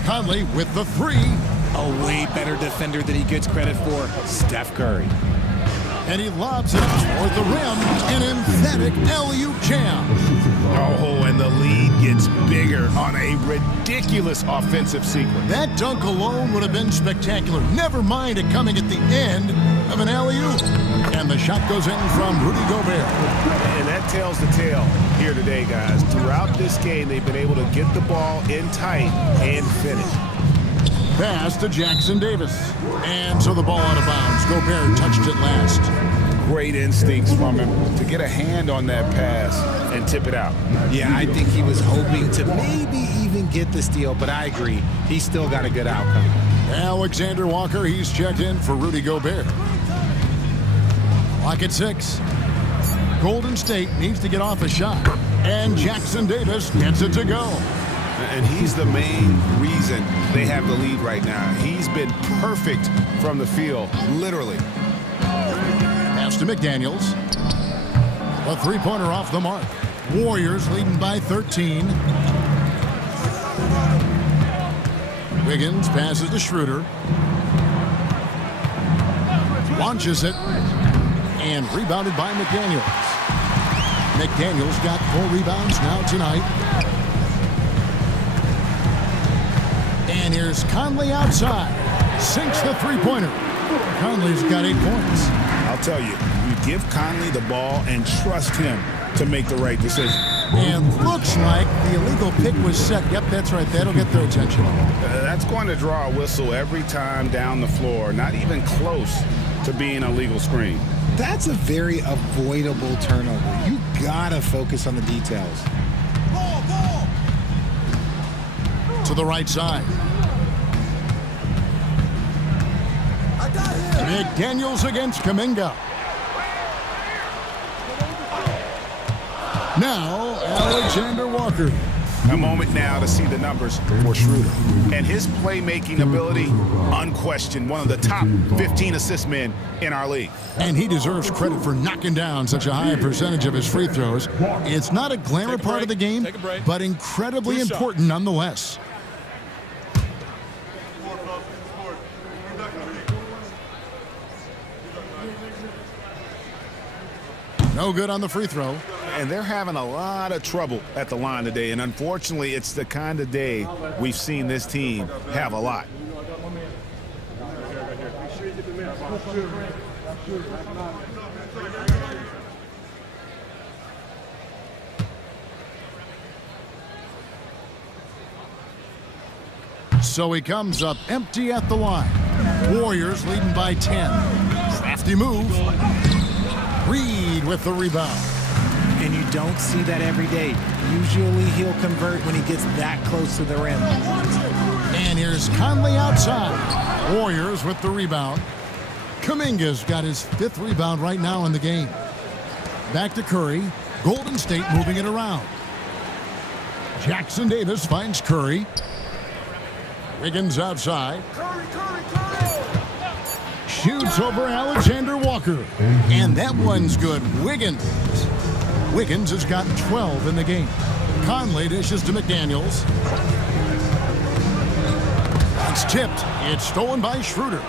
Conley with the 3. A way better defender than he gets credit for, Steph Curry. And he lobs it up toward the rim. An emphatic alley-oop jam. Oh, and the lead gets bigger on a ridiculous offensive sequence. That dunk alone would have been spectacular. Never mind it coming at the end of an alley-oop. And the shot goes in from Rudy Gobert. And that tells the tale here today, guys. Throughout this game, they've been able to get the ball in tight and finish. Pass to Jackson Davis. And so the ball out of bounds. Gobert touched it last. Great instincts from him to get a hand on that pass and tip it out. Yeah, I think he was hoping to maybe even get the steal, but I agree. He still got a good outcome. Alexander Walker, he's checked in for Rudy Gobert. Clock at 6. Golden State needs to get off a shot. And Jackson Davis gets it to go. And he's the main reason they have the lead right now. He's been perfect from the field, literally. Pass to McDaniels. A three-pointer off the mark. Warriors leading by 13. Wiggins passes to Schroeder. Launches it. And rebounded by McDaniels. McDaniels got 4 rebounds now tonight. And here's Conley outside. Sinks the three-pointer. Conley's got 8 points. I'll tell you, you give Conley the ball and trust him to make the right decision. And looks like the illegal pick was set. Yep, that's right. That'll get their attention. That's going to draw a whistle every time down the floor. Not even close to being a legal screen. That's a very avoidable turnover. You gotta focus on the details. To the right side. McDaniels against Kuminga. Now, Alexander Walker. A moment now to see the numbers for Schroeder. And his playmaking ability, unquestioned, one of the top 15 assist men in our league. And he deserves credit for knocking down such a high percentage of his free throws. It's not a glamour part of the game, but incredibly important nonetheless. No good on the free throw. And they're having a lot of trouble at the line today. And unfortunately, it's the kind of day we've seen this team have a lot. So he comes up empty at the line. Warriors leading by 10. Crafty move. Reed with the rebound. And you don't see that every day. Usually he'll convert when he gets that close to the rim. And here's Conley outside. Warriors with the rebound. Kuminga's got his 5th rebound right now in the game. Back to Curry. Golden State moving it around. Jackson Davis finds Curry. Wiggins outside. Shoots over Alexander Walker. And that one's good. Wiggins has got 12 in the game. Conley dishes to McDaniels. It's tipped. It's stolen by Schroeder.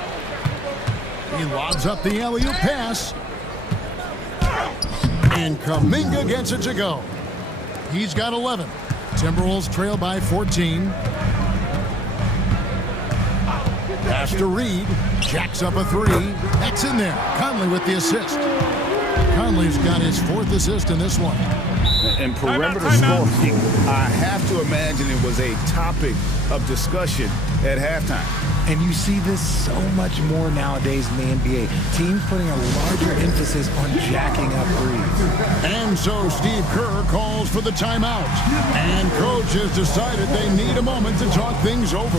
He lobs up the alley-oop pass. And Kuminga gets it to go. He's got 11. Timberwolves trail by 14. Pass to Reed. Jacks up a 3. That's in there. Conley with the assist. Conley's got his 4th assist in this one. And perimeter scoring, I have to imagine it was a topic of discussion at halftime. And you see this so much more nowadays in the NBA. Teams putting a larger emphasis on jacking up threes. And so Steve Kerr calls for the timeout. And coach has decided they need a moment to talk things over.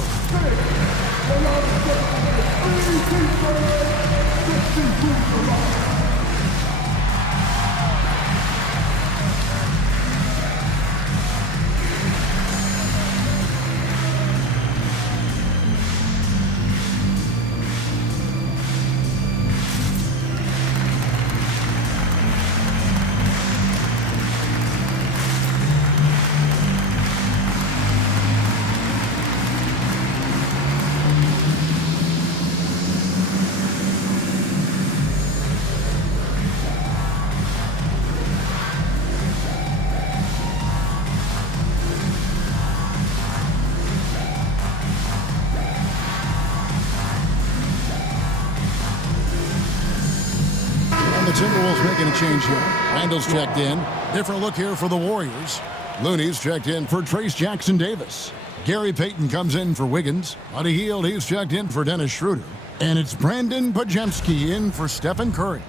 The Timberwolves making a change here. Randall's checked in. Different look here for the Warriors. Looney's checked in for Trace Jackson Davis. Gary Payton comes in for Wiggins. Buddy Hield, he's checked in for Dennis Schroeder. And it's Brandon Pajemski in for Stephen Curry.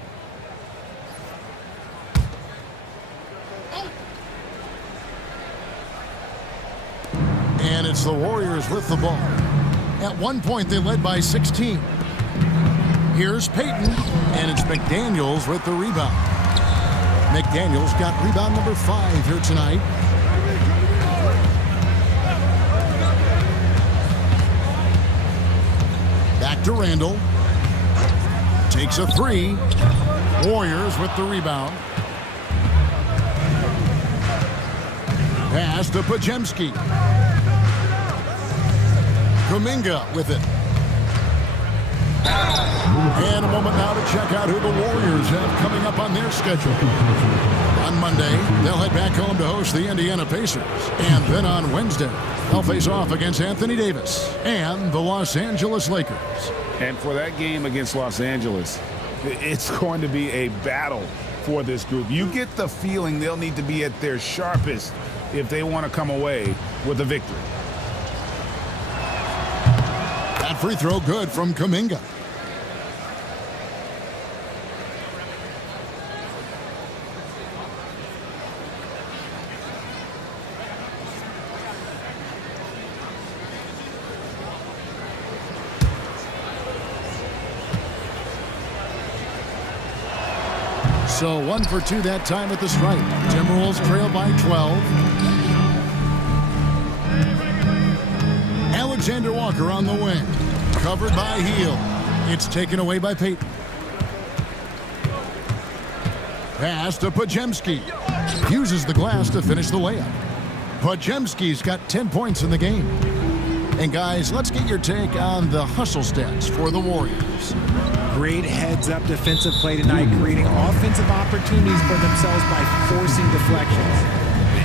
And it's the Warriors with the ball. At one point, they led by 16. Here's Payton, and it's McDaniels with the rebound. McDaniels got rebound number 5 here tonight. Back to Randall. Takes a 3. Warriors with the rebound. Pass to Pajemski. Kuminga with it. And a moment now to check out who the Warriors have coming up on their schedule. On Monday, they'll head back home to host the Indiana Pacers. And then on Wednesday, they'll face off against Anthony Davis and the Los Angeles Lakers. And for that game against Los Angeles, it's going to be a battle for this group. You get the feeling they'll need to be at their sharpest if they want to come away with a victory. That free throw good from Kuminga. So 1 for 2 that time at the stripe. Timberwolves trail by 12. Alexander Walker on the wing. Covered by Hield. It's taken away by Payton. Pass to Pajemski. Uses the glass to finish the layup. Pajemski's got 10 points in the game. And guys, let's get your take on the hustle stats for the Warriors. Great heads-up defensive play tonight, creating offensive opportunities for themselves by forcing deflections.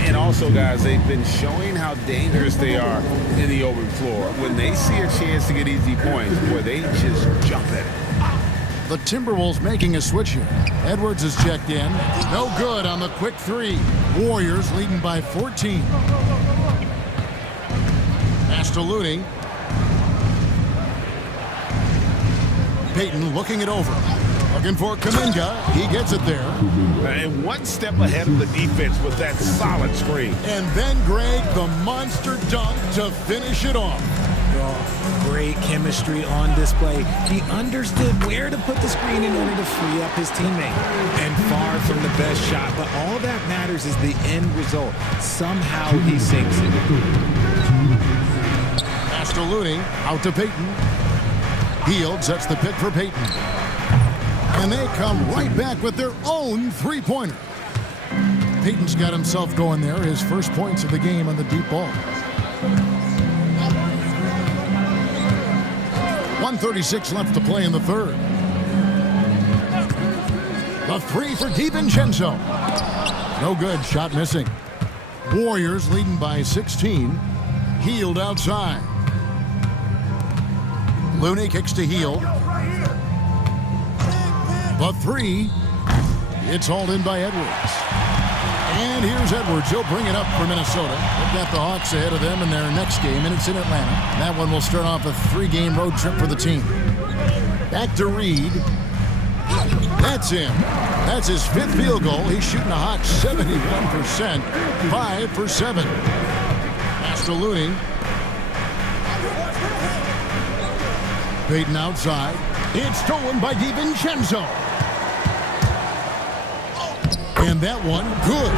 And also, guys, they've been showing how dangerous they are in the open floor. When they see a chance to get easy points, boy, they just jump at it. The Timberwolves making a switch here. Edwards is checked in. No good on the quick 3. Warriors leading by 14. Pass to Looney. Payton looking it over. Looking for Kuminga. He gets it there. And one step ahead of the defense with that solid screen. And then Greg, the monster dunk to finish it off. Great chemistry on display. He understood where to put the screen in order to free up his teammate. And far from the best shot, but all that matters is the end result. Somehow he sinks it. Pass to Looney, out to Payton. Hield sets the pick for Payton. And they come right back with their own three-pointer. Payton's got himself going there, his first points of the game on the deep ball. 1:36 left to play in the third. The three for DiVincenzo. No good, shot missing. Warriors leading by 16. Hield outside. Looney kicks to Hield. The three. It's hauled in by Edwards. And here's Edwards. He'll bring it up for Minnesota. They've got the Hawks ahead of them in their next game, and it's in Atlanta. That one will start off a 3-game road trip for the team. Back to Reed. That's him. That's his 5th field goal. He's shooting a hot 71%. 5 for 7. Pass to Looney. Payton outside. It's stolen by DiVincenzo. And that one, good.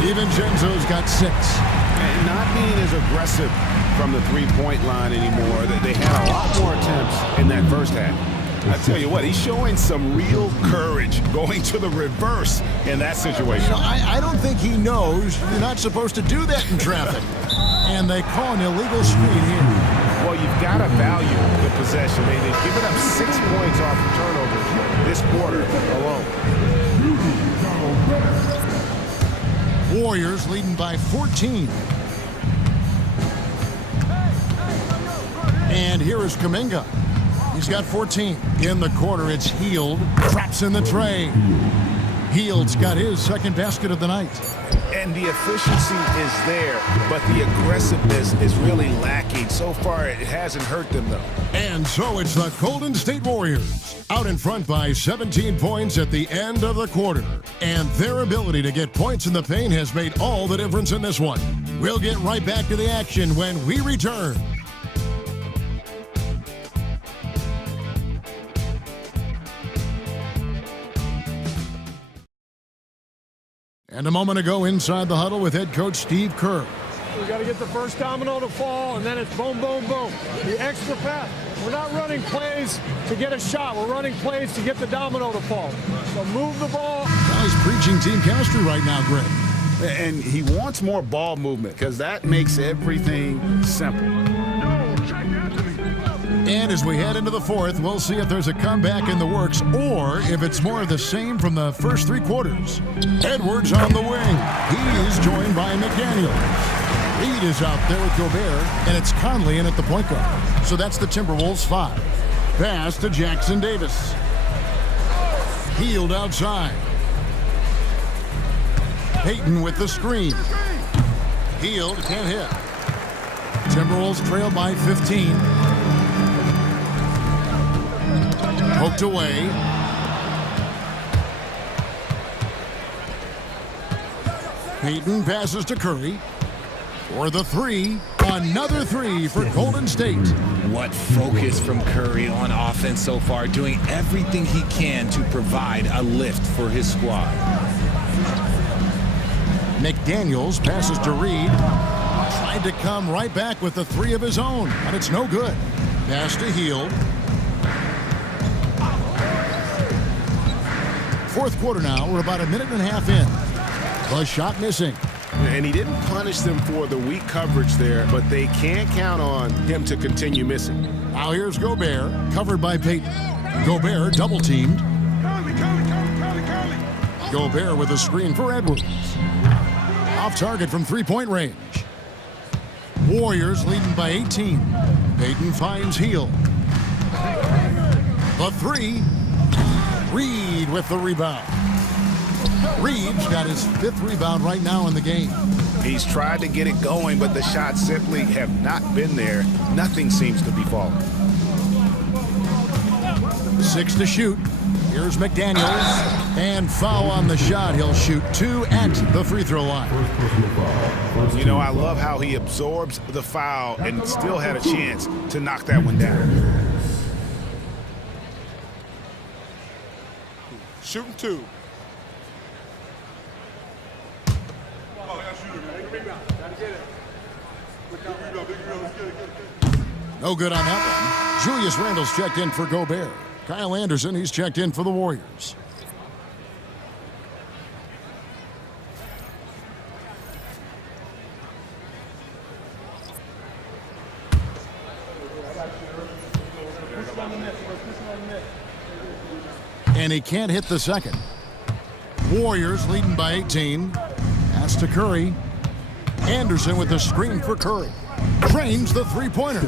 DiVincenzo's got 6. And not being as aggressive from the three-point line anymore. They had a lot more attempts in that first half. I tell you what, he's showing some real courage going to the reverse in that situation. You know, I don't think he knows you're not supposed to do that in traffic. And they call an illegal screen here. Well, you've got to value the possession. They've given up 6 points off the turnovers this quarter alone. Warriors leading by 14. And here is Kuminga. He's got 14. In the corner, it's Hield. Traps in the tray. Hield's got his second basket of the night. And the efficiency is there, but the aggressiveness is really lacking. So far, it hasn't hurt them, though. And so it's the Golden State Warriors out in front by 17 points at the end of the quarter. And their ability to get points in the paint has made all the difference in this one. We'll get right back to the action when we return. And a moment ago, inside the huddle with head coach Steve Kerr. We got to get the first domino to fall, and then it's boom, boom, boom. The extra pass. We're not running plays to get a shot. We're running plays to get the domino to fall. So move the ball. Well, he's preaching team chemistry right now, Greg. And he wants more ball movement because that makes everything simple. And as we head into the fourth, we'll see if there's a comeback in the works or if it's more of the same from the first 3 quarters. Edwards on the wing. He is joined by McDaniel. Reed is out there with Gobert, and it's Conley in at the point guard. So that's the Timberwolves 5. Pass to Jackson Davis. Hield outside. Payton with the screen. Hield can't hit. Timberwolves trail by 15. Poked away. Payton passes to Curry. For the 3. Another 3 for Golden State. What focus from Curry on offense so far, doing everything he can to provide a lift for his squad. McDaniels passes to Reed. Tried to come right back with the 3 of his own, but it's no good. Pass to Hield. Fourth quarter now. We're about a minute and a half in. The shot missing. And he didn't punish them for the weak coverage there, but they can't count on him to continue missing. Now here's Gobert, covered by Payton. Gobert double-teamed. Gobert with a screen for Edwards. Off target from 3-point range. Warriors leading by 18. Payton finds Hield. The 3. Reed with the rebound. Reed's got his 5th rebound right now in the game. He's tried to get it going, but the shots simply have not been there. Nothing seems to be falling. 6 to shoot. Here's McDaniels. And foul on the shot. He'll shoot 2 at the free throw line. You know, I love how he absorbs the foul and still had a chance to knock that one down. Shooting 2. No good on that one. Julius Randle's checked in for Gobert. Kyle Anderson, he's checked in for the Warriors. And he can't hit the second. Warriors leading by 18. Pass to Curry. Anderson with the screen for Curry. Drains the three-pointer.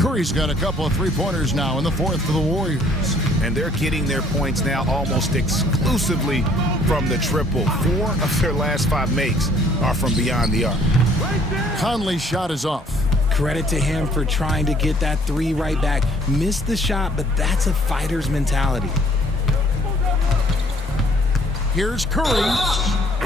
Curry's got a couple of three-pointers now in the fourth for the Warriors. And they're getting their points now almost exclusively from the triple. 4 of their last 5 makes are from beyond the arc. Conley's shot is off. Credit to him for trying to get that 3 right back. Missed the shot, but that's a fighter's mentality. Here's Curry.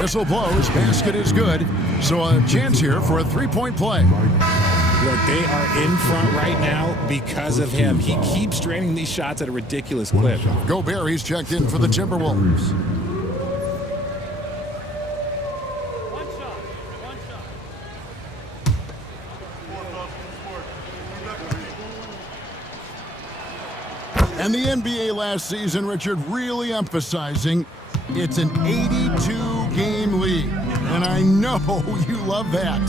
Whistle blows. Basket is good. So a chance here for a three-point play. Look, they are in front right now because of him. He keeps draining these shots at a ridiculous clip. Gobert, he's checked in for the Timberwolves. And the NBA last season, Richard, really emphasizing it's an 82-game league. And I know you love that.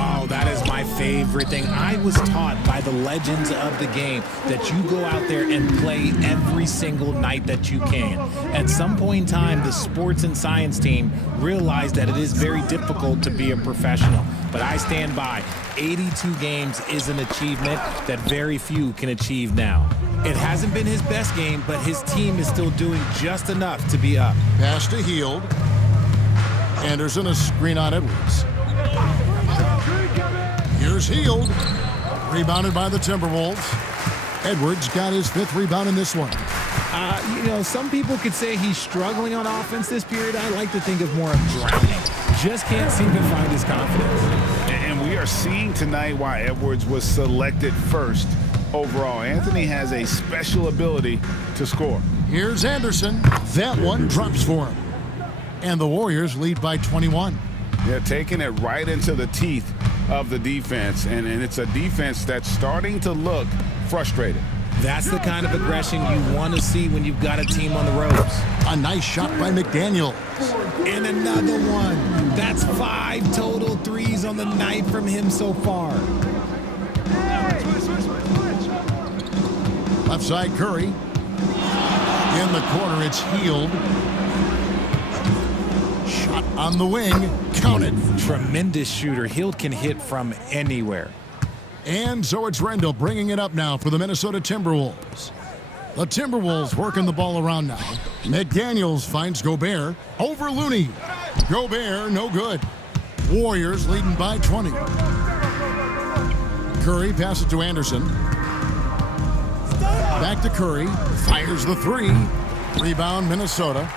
Oh, that is my favorite thing. I was taught by the legends of the game that you go out there and play every single night that you can. At some point in time, the sports and science team realized that it is very difficult to be a professional. But I stand by. 82 games is an achievement that very few can achieve now. It hasn't been his best game, but his team is still doing just enough to be up. Pass to Hield. Anderson, a screen on Edwards. Here's Hield. Rebounded by the Timberwolves. Edwards got his 5th rebound in this one. You know, some people could say he's struggling on offense this period. I like to think of more of drowning. Just can't seem to find his confidence. And we are seeing tonight why Edwards was selected first overall. Anthony has a special ability to score. Here's Anderson. That one drops for him. And the Warriors lead by 21. They're taking it right into the teeth of the defense, and it's a defense that's starting to look frustrated. That's the kind of aggression you want to see when you've got a team on the ropes. A nice shot by McDaniels. And another one. That's 5 total threes on the night from him so far. Left side, Curry. In the corner, it's Hield. Shot on the wing. Counted. Tremendous shooter. Hield can hit from anywhere. And so it's Randle bringing it up now for the Minnesota Timberwolves. The Timberwolves working the ball around now. McDaniels finds Gobert over Looney. Gobert, no good. Warriors leading by 20. Curry passes to Anderson. Back to Curry. Fires the 3. Rebound, Minnesota.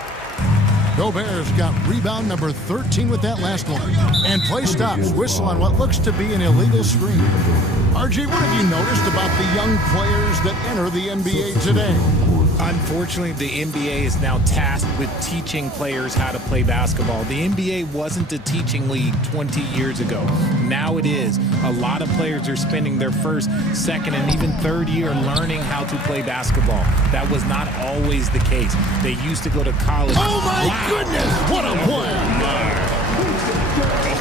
Gobert's got rebound number 13 with that last one. And play stops. Whistle on what looks to be an illegal screen. RJ, what have you noticed about the young players that enter the NBA today? Unfortunately, the NBA is now tasked with teaching players how to play basketball. The NBA wasn't a teaching league 20 years ago. Now it is. A lot of players are spending their first, second, and even third year learning how to play basketball. That was not always the case. They used to go to college. Oh, my goodness! What a play!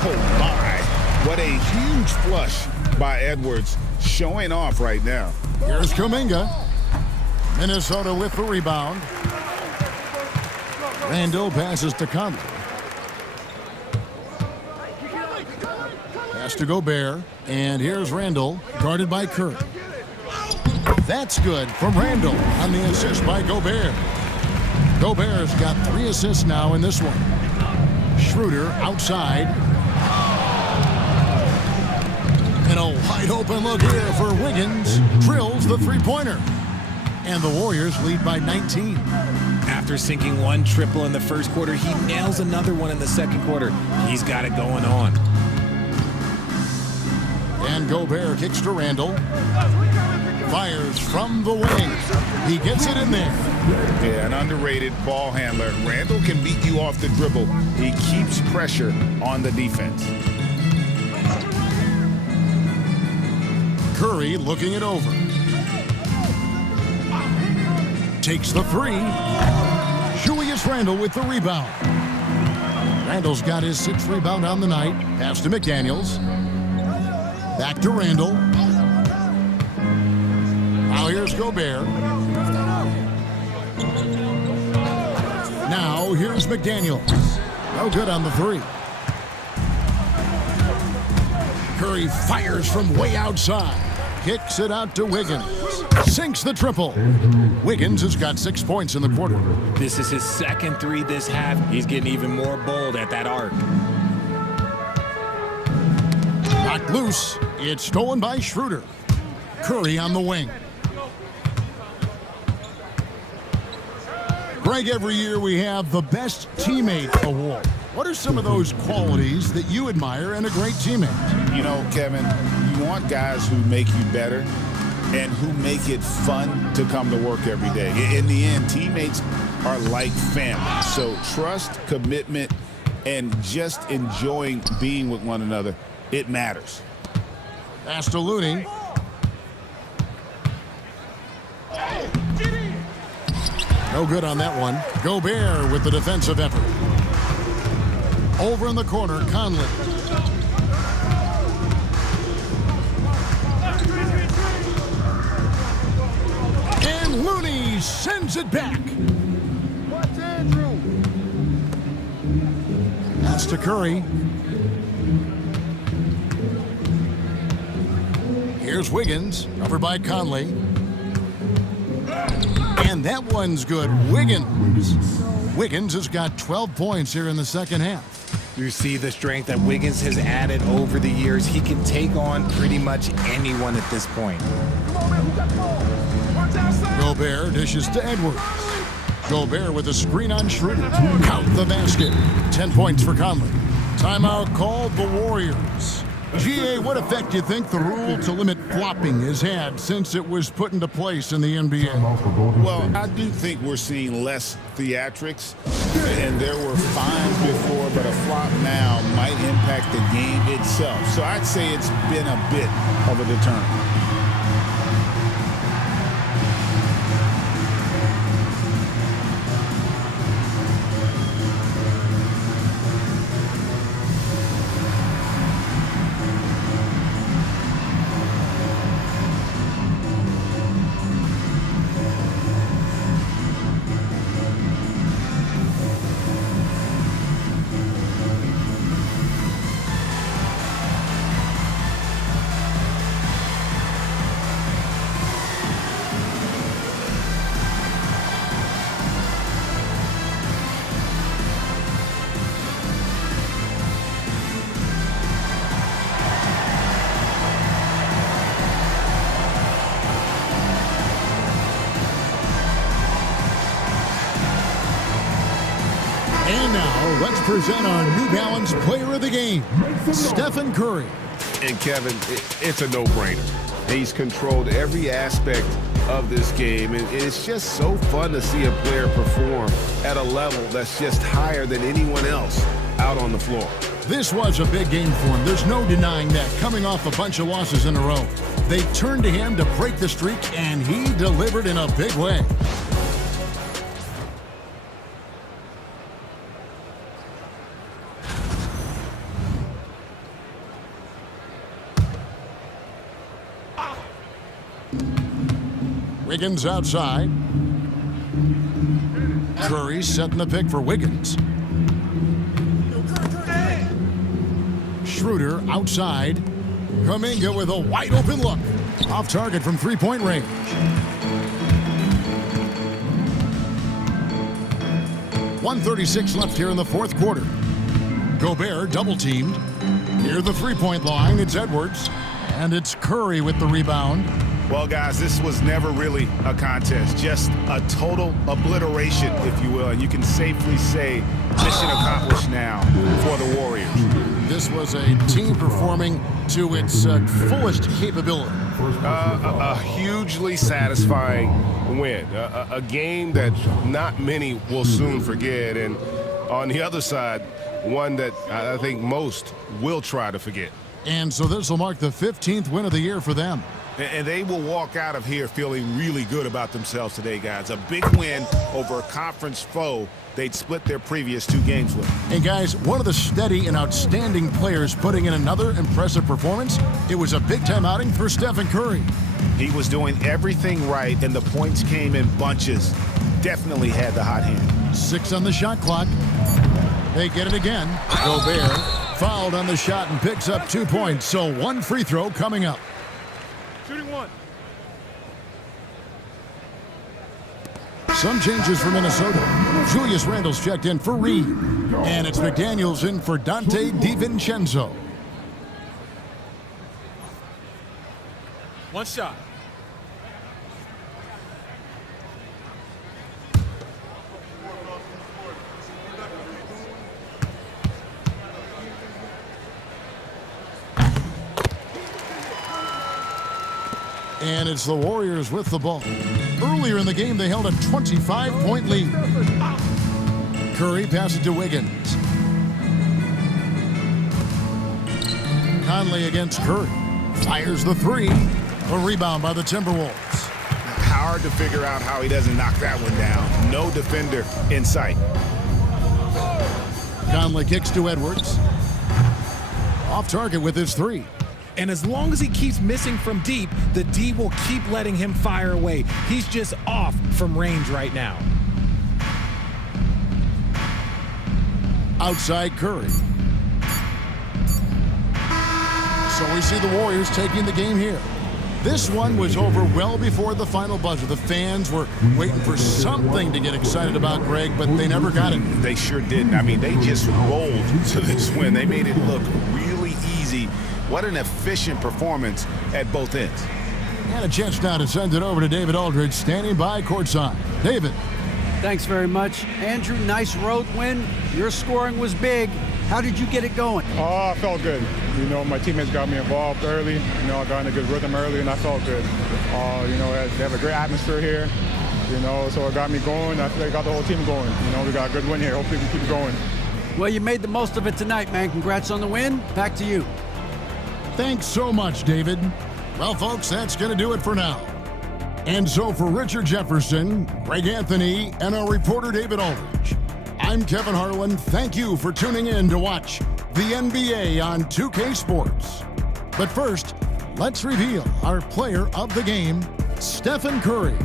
Oh, my. What a huge flush by Edwards, showing off right now. Here's Kuminga. Minnesota with the rebound. Randle passes to Conley. Pass to Gobert. And here's Randle, guarded by Curry. That's good from Randle on the assist by Gobert. Gobert's got 3 assists now in this one. Schroeder outside. And a wide open look here for Wiggins. Drills the three-pointer. And the Warriors lead by 19. After sinking one triple in the first quarter, he nails another one in the second quarter. He's got it going on. And Gobert kicks to Randall. Fires from the wing. He gets it in there. Yeah, an underrated ball handler. Randall can beat you off the dribble. He keeps pressure on the defense. Curry looking it over. Takes the three. Julius Randle with the rebound. Randle's got his 6th rebound on the night. Pass to McDaniels. Back to Randle. Now here's Gobert. Now here's McDaniels. No good on the three. Curry fires from way outside. Kicks it out to Wiggins. Sinks the triple. Wiggins has got 6 points in the quarter. This is his second three this half. He's getting even more bold at that arc. Knocked loose. It's stolen by Schroeder. Curry on the wing. Greg, every year we have the Best Teammate Award. What are some of those qualities that you admire in a great teammate? You know, Kevin, you want guys who make you better and who make it fun to come to work every day. In the end, teammates are like family. So trust, commitment, and just enjoying being with one another, it matters. Pass to Looney. No good on that one. Gobert with the defensive effort. Over in the corner, Conley. And Looney sends it back. Pass to Curry. Here's Wiggins, covered by Conley. And that one's good. Wiggins has got 12 points here in the second half. You see the strength that Wiggins has added over the years. He can take on pretty much anyone at this point. Gobert dishes to Edwards. Gobert with a screen on Schroeder. Count the basket. 10 points for Conley. Timeout called the Warriors. GA, what effect do you think the rule to limit flopping has had since it was put into place in the NBA? Well, I do think we're seeing less theatrics, and there were fines before, but a flop now might impact the game itself. So I'd say it's been a bit of a deterrent. And now, let's present our New Balance Player of the Game, Stephen Curry. And Kevin, it's a no-brainer. He's controlled every aspect of this game, and it's just so fun to see a player perform at a level that's just higher than anyone else out on the floor. This was a big game for him. There's no denying that, coming off a bunch of losses in a row. They turned to him to break the streak, and he delivered in a big way. Wiggins outside. Curry setting the pick for Wiggins. Schroeder outside. Kuminga with a wide open look. Off target from three-point range. .136 left here in the fourth quarter. Gobert double-teamed. Near the three-point line, it's Edwards. And it's Curry with the rebound. Well, guys, this was never really a contest, just a total obliteration, if you will. And you can safely say mission accomplished now for the Warriors. This was a team performing to its fullest capability. A hugely satisfying win. A game that not many will soon forget. And on the other side, one that I think most will try to forget. And so this will mark the 15th win of the year for them. And they will walk out of here feeling really good about themselves today, guys. A big win over a conference foe they'd split their previous 2 games with. And guys, one of the steady and outstanding players putting in another impressive performance, it was a big-time outing for Stephen Curry. He was doing everything right, and the points came in bunches. Definitely had the hot hand. 6 on the shot clock. They get it again. Gobert fouled on the shot and picks up 2 points, so 1 free throw coming up. Shooting 1. Some changes for Minnesota. Julius Randle's checked in for Reed. And it's McDaniels in for Dante DiVincenzo. 1 shot. And it's the Warriors with the ball. Earlier in the game, they held a 25-point lead. Curry passes to Wiggins. Conley against Curry. Fires the 3. A rebound by the Timberwolves. Hard to figure out how he doesn't knock that one down. No defender in sight. Conley kicks to Edwards. Off target with his 3. And as long as he keeps missing from deep, the D will keep letting him fire away. He's just off from range right now. Outside Curry. So we see the Warriors taking the game here. This one was over well before the final buzzer. The fans were waiting for something to get excited about, Greg, but they never got it. They sure didn't. I mean, they just rolled to this win. They made it look really easy. What an efficient performance at both ends. And a chance now to send it over to David Aldridge, standing by courtside. David. Thanks very much. Andrew, nice road win. Your scoring was big. How did you get it going? I felt good. You know, my teammates got me involved early. You know, I got in a good rhythm early, and I felt good. You know, they have a great atmosphere here. You know, so it got me going. I feel like it got the whole team going. You know, we got a good win here. Hopefully we can keep going. Well, you made the most of it tonight, man. Congrats on the win. Back to you. Thanks so much, David. Well, folks, that's going to do it for now. And so for Richard Jefferson, Greg Anthony, and our reporter David Aldridge, I'm Kevin Harlan. Thank you for tuning in to watch the NBA on 2K Sports. But first, let's reveal our player of the game, Stephen Curry.